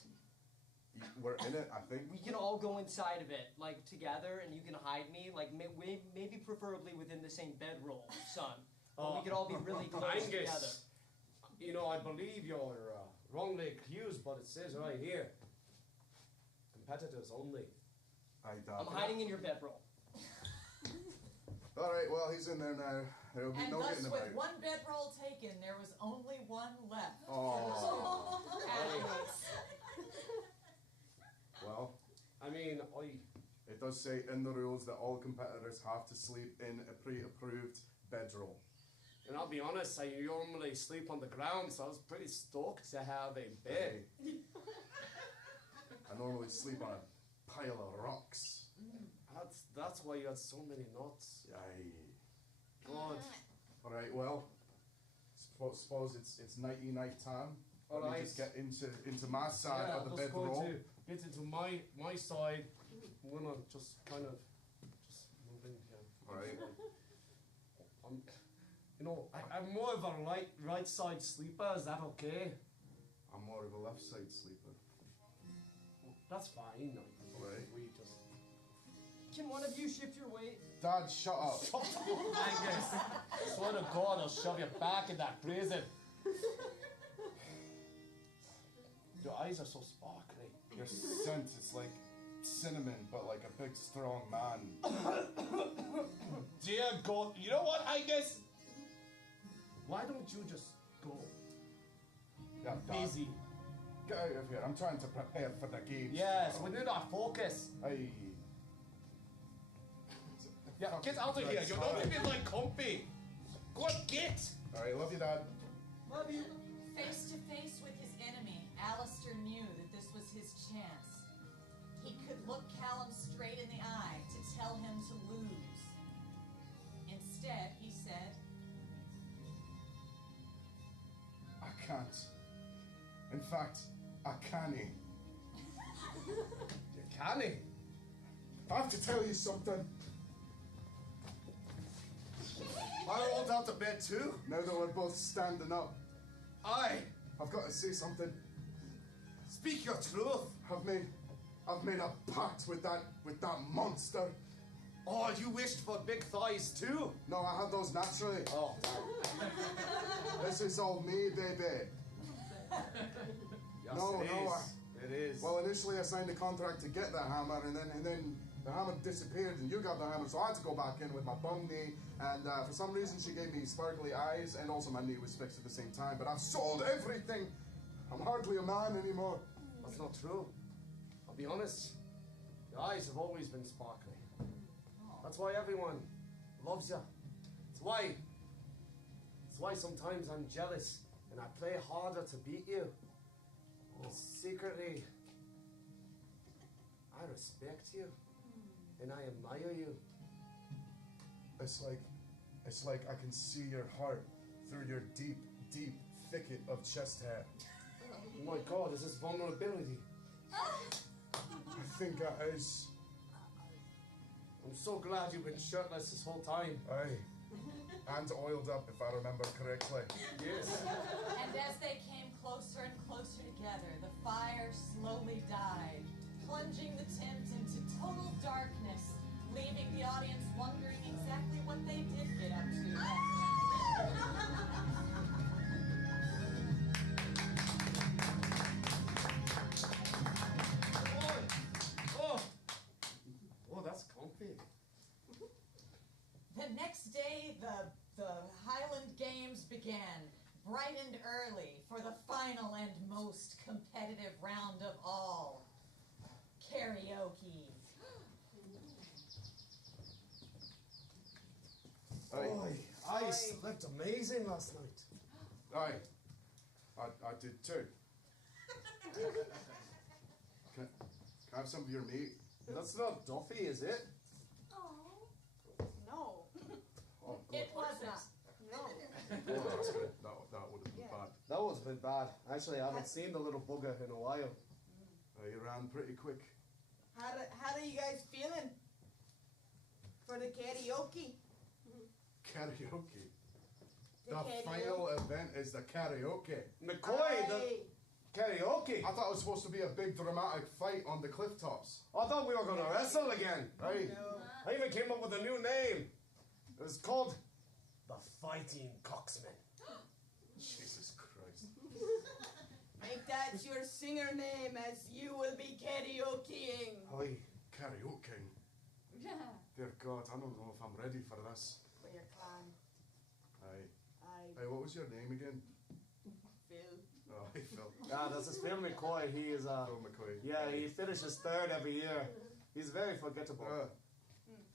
We're in it, I think. We can all go inside of it, like, together, and you can hide me, like, maybe preferably within the same bedroll, son. But we could all be really close together. You know, I believe you're wrongly accused, but it says right here, competitors only. I'm hiding in your bedroll. All right, well, he's in there now. There'll be And no thus, getting him with out. one bedroll taken, there was only one left. Oh. Alex. Well, I mean, it does say in the rules that all competitors have to sleep in a pre-approved bedroll. and I'll be honest, I normally sleep on the ground, so I was pretty stoked to have a bed. I normally sleep on a pile of rocks. That's why you had so many knots. Aye. God. All right, well, suppose it's night time. All Let me right. just get into my side of the let's go bedroll. to get into my side. I'm gonna just kind of move in here. All right. I'm more of a right side sleeper. Is that okay? I'm more of a left side sleeper. That's fine. All right. We just. Can one of you shift your weight? Dad, shut up. Angus, swear to God, I'll shove your back in that prison. Your eyes are so sparkly. Your scent is like cinnamon, but like a big strong man. Dear God, you know what, Angus? Why don't you just go? Yeah, Dad. Easy. Get out of here. I'm trying to prepare for the game. Yes, we need our focus. Aye. Yeah, get out of here. You're not even like comfy. Go on, get. All right, love you, Dad. Love you. Face to face with his enemy, Alistair knew that this was his chance. He could look Callum straight in the eye to tell him to lose. Instead, he said, I can't. In fact, I can't. You canny. I have to tell you something. I rolled out of bed too. Now that we're both standing up, Aye. I've got to say something. Speak your truth. I've made a pact with that monster. Oh, you wished for big thighs too? No, I had those naturally. Oh, This is all me, baby. yes, No, it no, is. It is. Well, initially I signed a contract to get the hammer, and then the hammer disappeared, and you got the hammer, so I had to go back in with my bum knee, and for some reason she gave me sparkly eyes, and also my knee was fixed at the same time, but I've sold everything. I'm hardly a man anymore. That's not true. I'll be honest. Your eyes have always been sparkly. That's why everyone loves you. It's why sometimes I'm jealous and I play harder to beat you. But secretly, I respect you and I admire you. It's like I can see your heart through your deep, deep thicket of chest hair. Oh my God, is this vulnerability? I think that is. I'm so glad you've been shirtless this whole time. Aye. And oiled up, if I remember correctly. Yes. and as they came closer and closer together, the fire slowly died, plunging the tent into total darkness, leaving the audience wondering exactly what they did get up to. Oh, that's comfy. The next day, the Highland Games began, bright and early, for the final and most competitive round of all, karaoke. Boy, I slept amazing last night. Aye. I did too. Can I have some of your meat? That's not Duffy, is it? No. Oh, It wasn't. No. oh, that's good. That would have been Yeah. bad. That was a bit bad. Actually, I haven't seen the little bugger in a while. You ran pretty quick. How are you guys feeling for the karaoke? Karaoke. The The karaoke. final event is the karaoke. McCoy, the Aye. karaoke. I thought it was supposed to be a big dramatic fight on the cliff tops. I thought we were going to wrestle again. Right? No. I even came up with a new name. It was called the Fighting Coxman. Jesus Christ. Make that your singer name, as you will be karaokeing. Aye, karaoke. Dear God, I don't know if I'm ready for this. For your clan. Aye. Aye. Hey, what was your name again? Phil. Oh, hey, Phil. Yeah, this is Phil McCoy. He is Phil McCoy. yeah, he finishes third every year. He's very forgettable.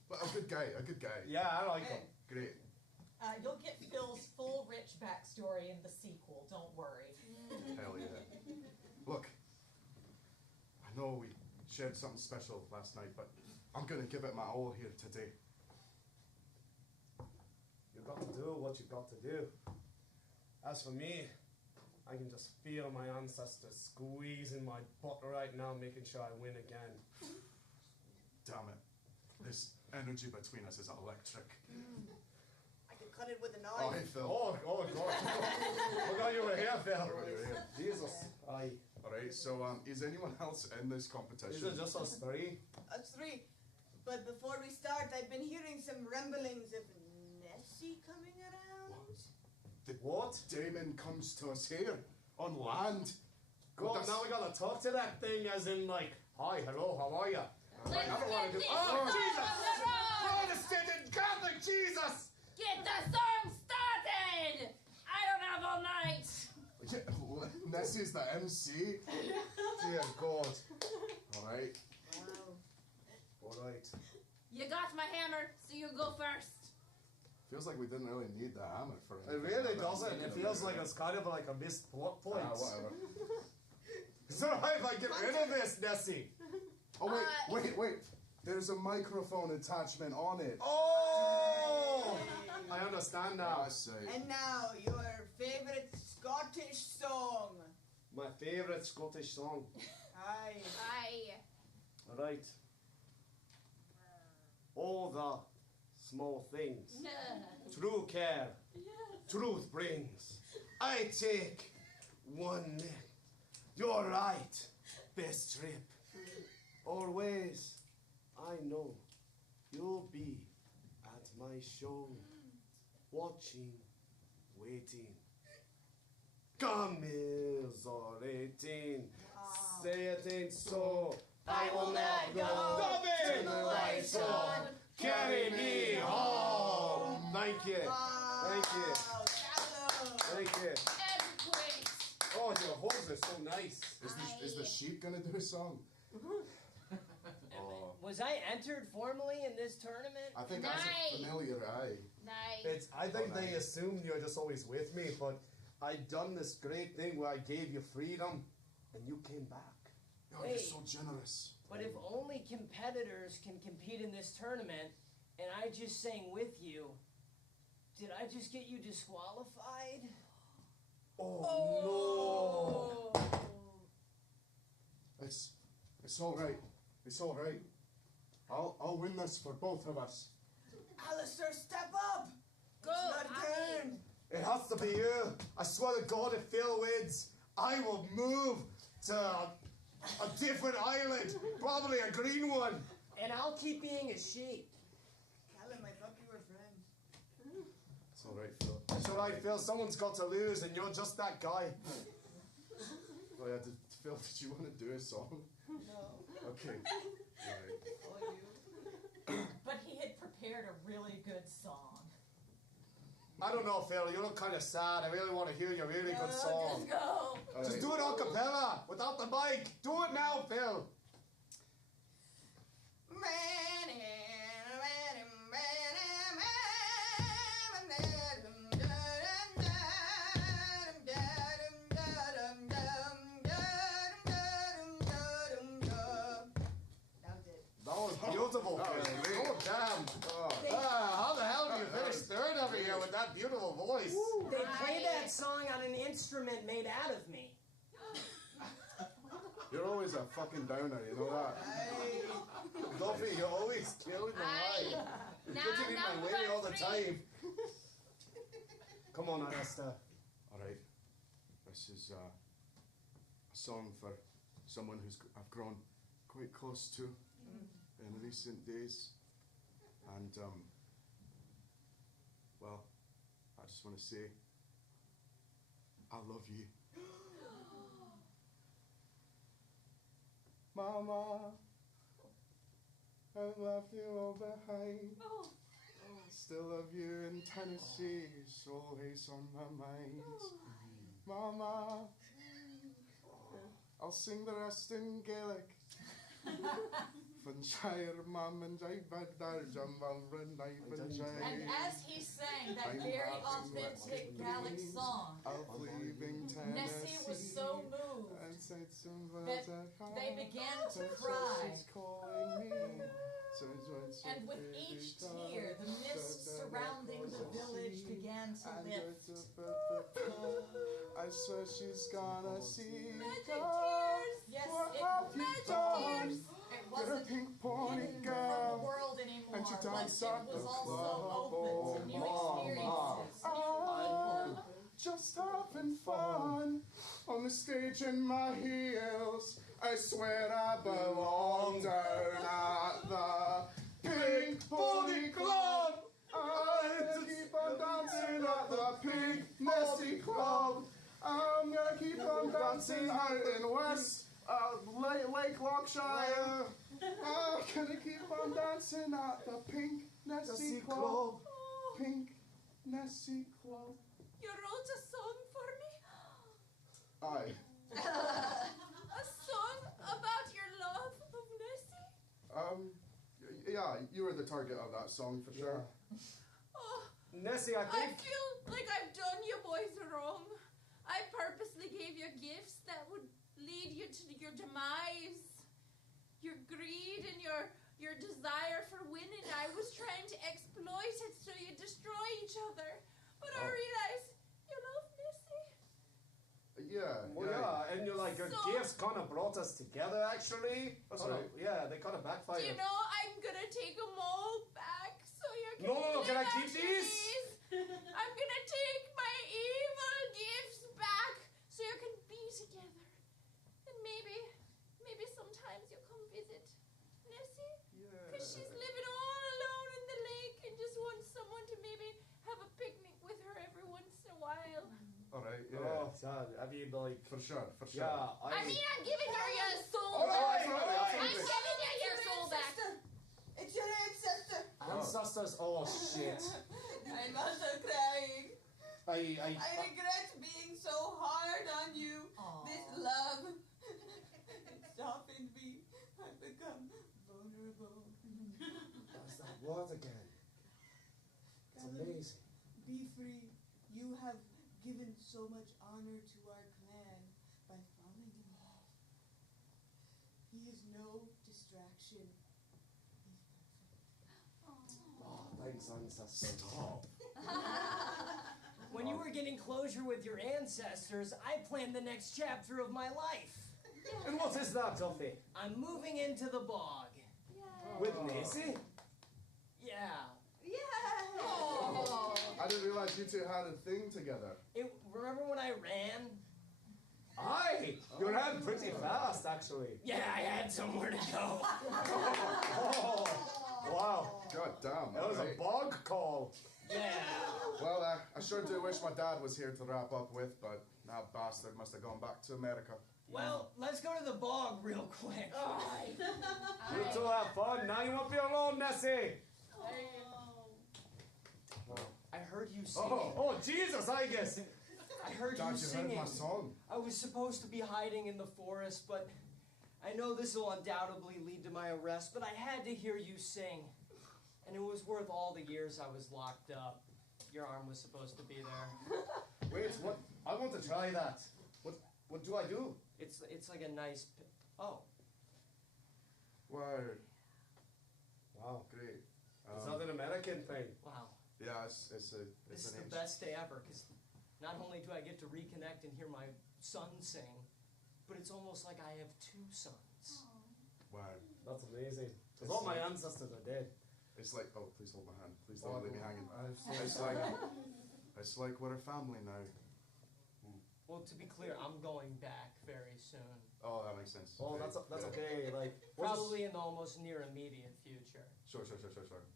But a good guy, a good guy. Yeah, I like him. Great. You'll get Phil's full rich backstory in the sequel, don't worry. Hell yeah. Look, I know we shared something special last night, but I'm gonna give it my all here today. You got to do what you got to do. As for me, I can just feel my ancestors squeezing my butt right now, making sure I win again. Damn it. This energy between us is electric. I could cut it with a Oh, knife. hey, Phil. Oh God! Forgot you were here, Phil. Forgot you were here. Jesus. Aye. Alright, so is anyone else in this competition? These are just us three. Us three. But before we start, I've been hearing some rumblings of Nessie coming around. What? Damon comes to us here on land. God, That's- now we gotta talk to that thing as in like, hi, hello, how are ya? Let's I don't wanna get do. this Oh, song Jesus! on the road! Protestant and Catholic, Jesus! Get the song started! I don't have all night. Yeah, Nessie's the MC. Dear God. Alright. Wow. Alright. You got my hammer, so you go first. Feels like we didn't really need the hammer for It anything. really I'm doesn't. thinking It feels about like it's kind of like a missed plot point. whatever. Is it alright if I get rid of this, Nessie? Oh, wait. There's a microphone attachment on it. Oh! I understand now. I say. And now, your favorite Scottish song. My favourite Scottish song. Aye. Aye. Right. All the small things. True care. Truth brings. I take one nip. You're right. Best trip. Always. I know you'll be at my show. Watching. Waiting. Commiserating. Say it ain't so. I will not go till the lights on. Carry me home. Thank you. Thank you. Wow, Thank you. Earthquakes. Oh, your horse is so nice. Is the sheep gonna do a song? Was I entered formally in this tournament? I think that's Nice. a familiar eye. Nice. I think Oh, they nice. assumed you're just always with me, but I done this great thing where I gave you freedom, and you came back. Oh, you're Hey. so generous. But if only competitors can compete in this tournament, and I just sang with you, did I just get you disqualified? Oh, It's all right. It's all right. I'll win this for both of us. Alistair, step up! Go, It's your Abby. turn! no! It has to be you. I swear to God, if Phil wins, I will move to a different island, probably a green one. And I'll keep being a sheep. Callum, I thought we were friends. It's all right, Phil. It's all right, Phil. Someone's got to lose, and you're just that guy. Oh, yeah, Phil, did you want to do a song? No. Okay. Right. Oh, you. But he had prepared a really good song. I don't know, Phil. You look kind of sad. I really want to hear your really good song. Just go. All Just right. do it a cappella, without the mic. Do it now, Phil. That was beautiful, That was Phil. great. Oh, damn. How the hell do you finish third over here with that beautiful voice? They play Aye. that song on an instrument made out of me. You're always a fucking downer, you know that? Duffy, you're always killing the Aye. line. Now, You're getting in my number way all the 3. time. Come on, Alistair. All right. This is a song for someone I've grown quite close to in recent days. And, well, I just want to say, I love you. Mama, I've left you all behind. Oh. Still love you in Tennessee, always on my mind. Mama, I'll sing the rest in Gaelic. Van Shire, Mam, and I bad Darjam, Van And as he sang that very authentic Gaelic song, Nessie was so moved that they began to cry. And with each tear, the mist surrounding the village began to lift. I swear she's gonna see Magic God. tears. Yes, What it have you done? it You're a wasn't pink pony hidden from the girl. world anymore, And you but dance it at was the also club. open to new experiences, new people. Just having fun on the stage in my heels. I swear I belong down at the Pink Pony Club. I keep on dancing at the Pink Nessie Club. I'm gonna keep on dancing out in West Lake Lockshire. I'm gonna keep on dancing at the Pink Nessie Club. Pink Nessie Club. You wrote a song for me? Aye. A song about your love of Nessie? Yeah, you were the target of that song for sure. Oh, Nessie, I I think. feel like I've done you boys wrong. I purposely gave you gifts that would lead you to your demise. Your greed and your desire for winning. I was trying to exploit it so you destroy each other. But I realized you love Nessie. Yeah. Well, yeah, and you're like, your So- gifts kind of brought us together, actually. That's Oh, right. Yeah, they kind of Do backfired. you know I'm gonna take them all back so you can No, can I live keep at these? ease? I'm gonna take my evil gifts back so you can be together. And maybe sometimes you'll come visit Nessie. Because she's living all alone in the lake and just wants someone to maybe have a picnic with her every once in a while. Alright, yeah. Oh, God, I mean, like, For sure, for sure. yeah, I mean, I'm giving her your soul All back. right, absolutely, I'm absolutely. giving you your soul back. It's your ancestor. ancestors. Oh, shit. I'm also crying. I I regret being so hard on you. Aw. This love it softened me. I've become vulnerable. What's that word again? It's amazing. Be free. You have given so much honor to our clan by falling in love. He is no distraction. He's perfect. Oh, thanks, ancestors. Stop. When you were getting closure with your ancestors, I planned the next chapter of my life. And what is that, Duffy? I'm moving into the bog. With Nessie? Yeah. I didn't realize you two had a thing together. Remember when I ran? Aye, you ran pretty fast, actually. Yeah, I had somewhere to go. Oh, wow. God damn. That was a alright. bog call. Yeah. Well, I sure do wish my dad was here to wrap up with, but that bastard must have gone back to America. Well, let's go to the bog real quick. You two have fun. Now you won't be alone, Nessie. I heard you singing. Oh, Jesus, I guess. I heard Dad, you you singing. heard my song. I was supposed to be hiding in the forest, but I know this will undoubtedly lead to my arrest, but I had to hear you sing. And it was worth all the years I was locked up. Your arm was supposed to be there. Wait, what? I want to try that. What do I do? It's like a nice... Oh. Wow. Wow. Great. It's not an American thing. Wow. Yeah, it's This an is the ancient- best day ever, because not only do I get to reconnect and hear my son sing, but it's almost like I have two sons. Wow. That's amazing. Because all my ancestors are dead. It's like, oh, please hold my hand. Please Oh, don't leave me hanging. I'm so It's like we're a family now. Well, to be clear, I'm going back very soon. Oh, that makes sense. Oh, that's Yeah. okay. Like, Probably in the almost near immediate future. Sure.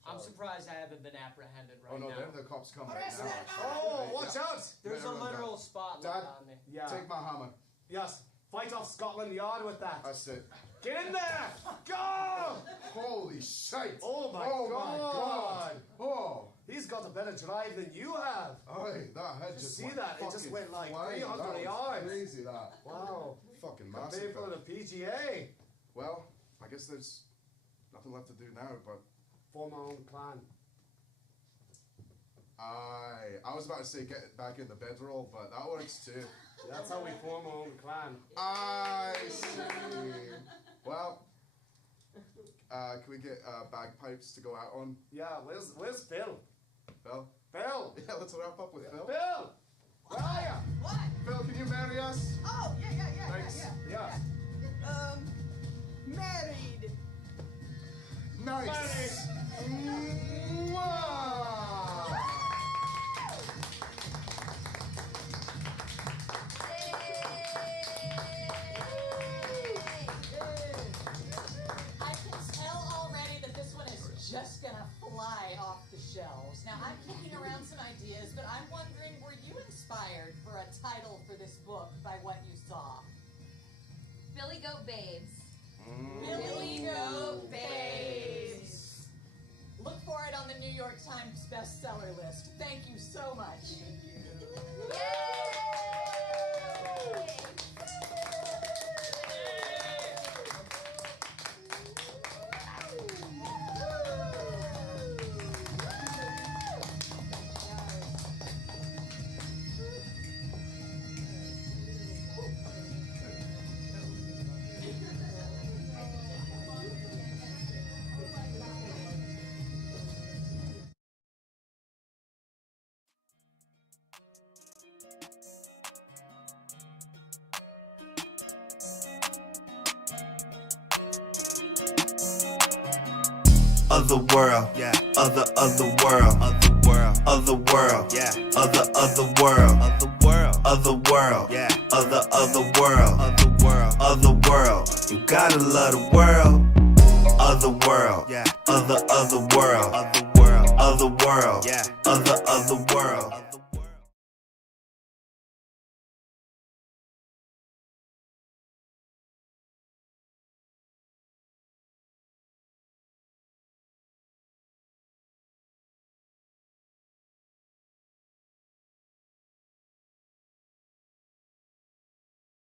I'm surprised I haven't been apprehended right Oh no, now. there the cops come right now. Oh, watch out! There's a Better run literal down. spotlight Dad? on me. Yeah. Take my hammer. Yes. Fight off Scotland Yard with that. That's it. Get in there! Go! Holy shite! Oh my Oh God. my god! Oh! He's got a better drive than you have. Aye, that head just See went that? It just fucking went like flying. 300 That was yards. Crazy that. Wow. Fucking Pay massive. for the PGA. Well, I guess there's nothing left to do now, but Form my own clan. I was about to say get back in the bedroll, but that works too. That's how we form our own clan. I see. Well, can we get bagpipes to go out on? Yeah, where's Phil? Phil? Phil! Yeah, let's wrap up with Phil. Phil! Where are you? What? Phil, can you marry us? Oh, yeah. Thanks. Yeah. Married. Nice. Mwah. I can tell already that this one is just gonna fly off the shelves. Now, I'm kicking around some ideas, but I'm wondering, were you inspired for a title for this book by what you saw? Billy Goat Babes. Billy Goat Babes. Look for it on the New York Times bestseller list. Thank you so much. Other world, yeah. Other world, other world, yeah. Other world, other world, yeah. Other world, other world. You gotta love the world. Other world, yeah. Other world, other world, yeah. Other world.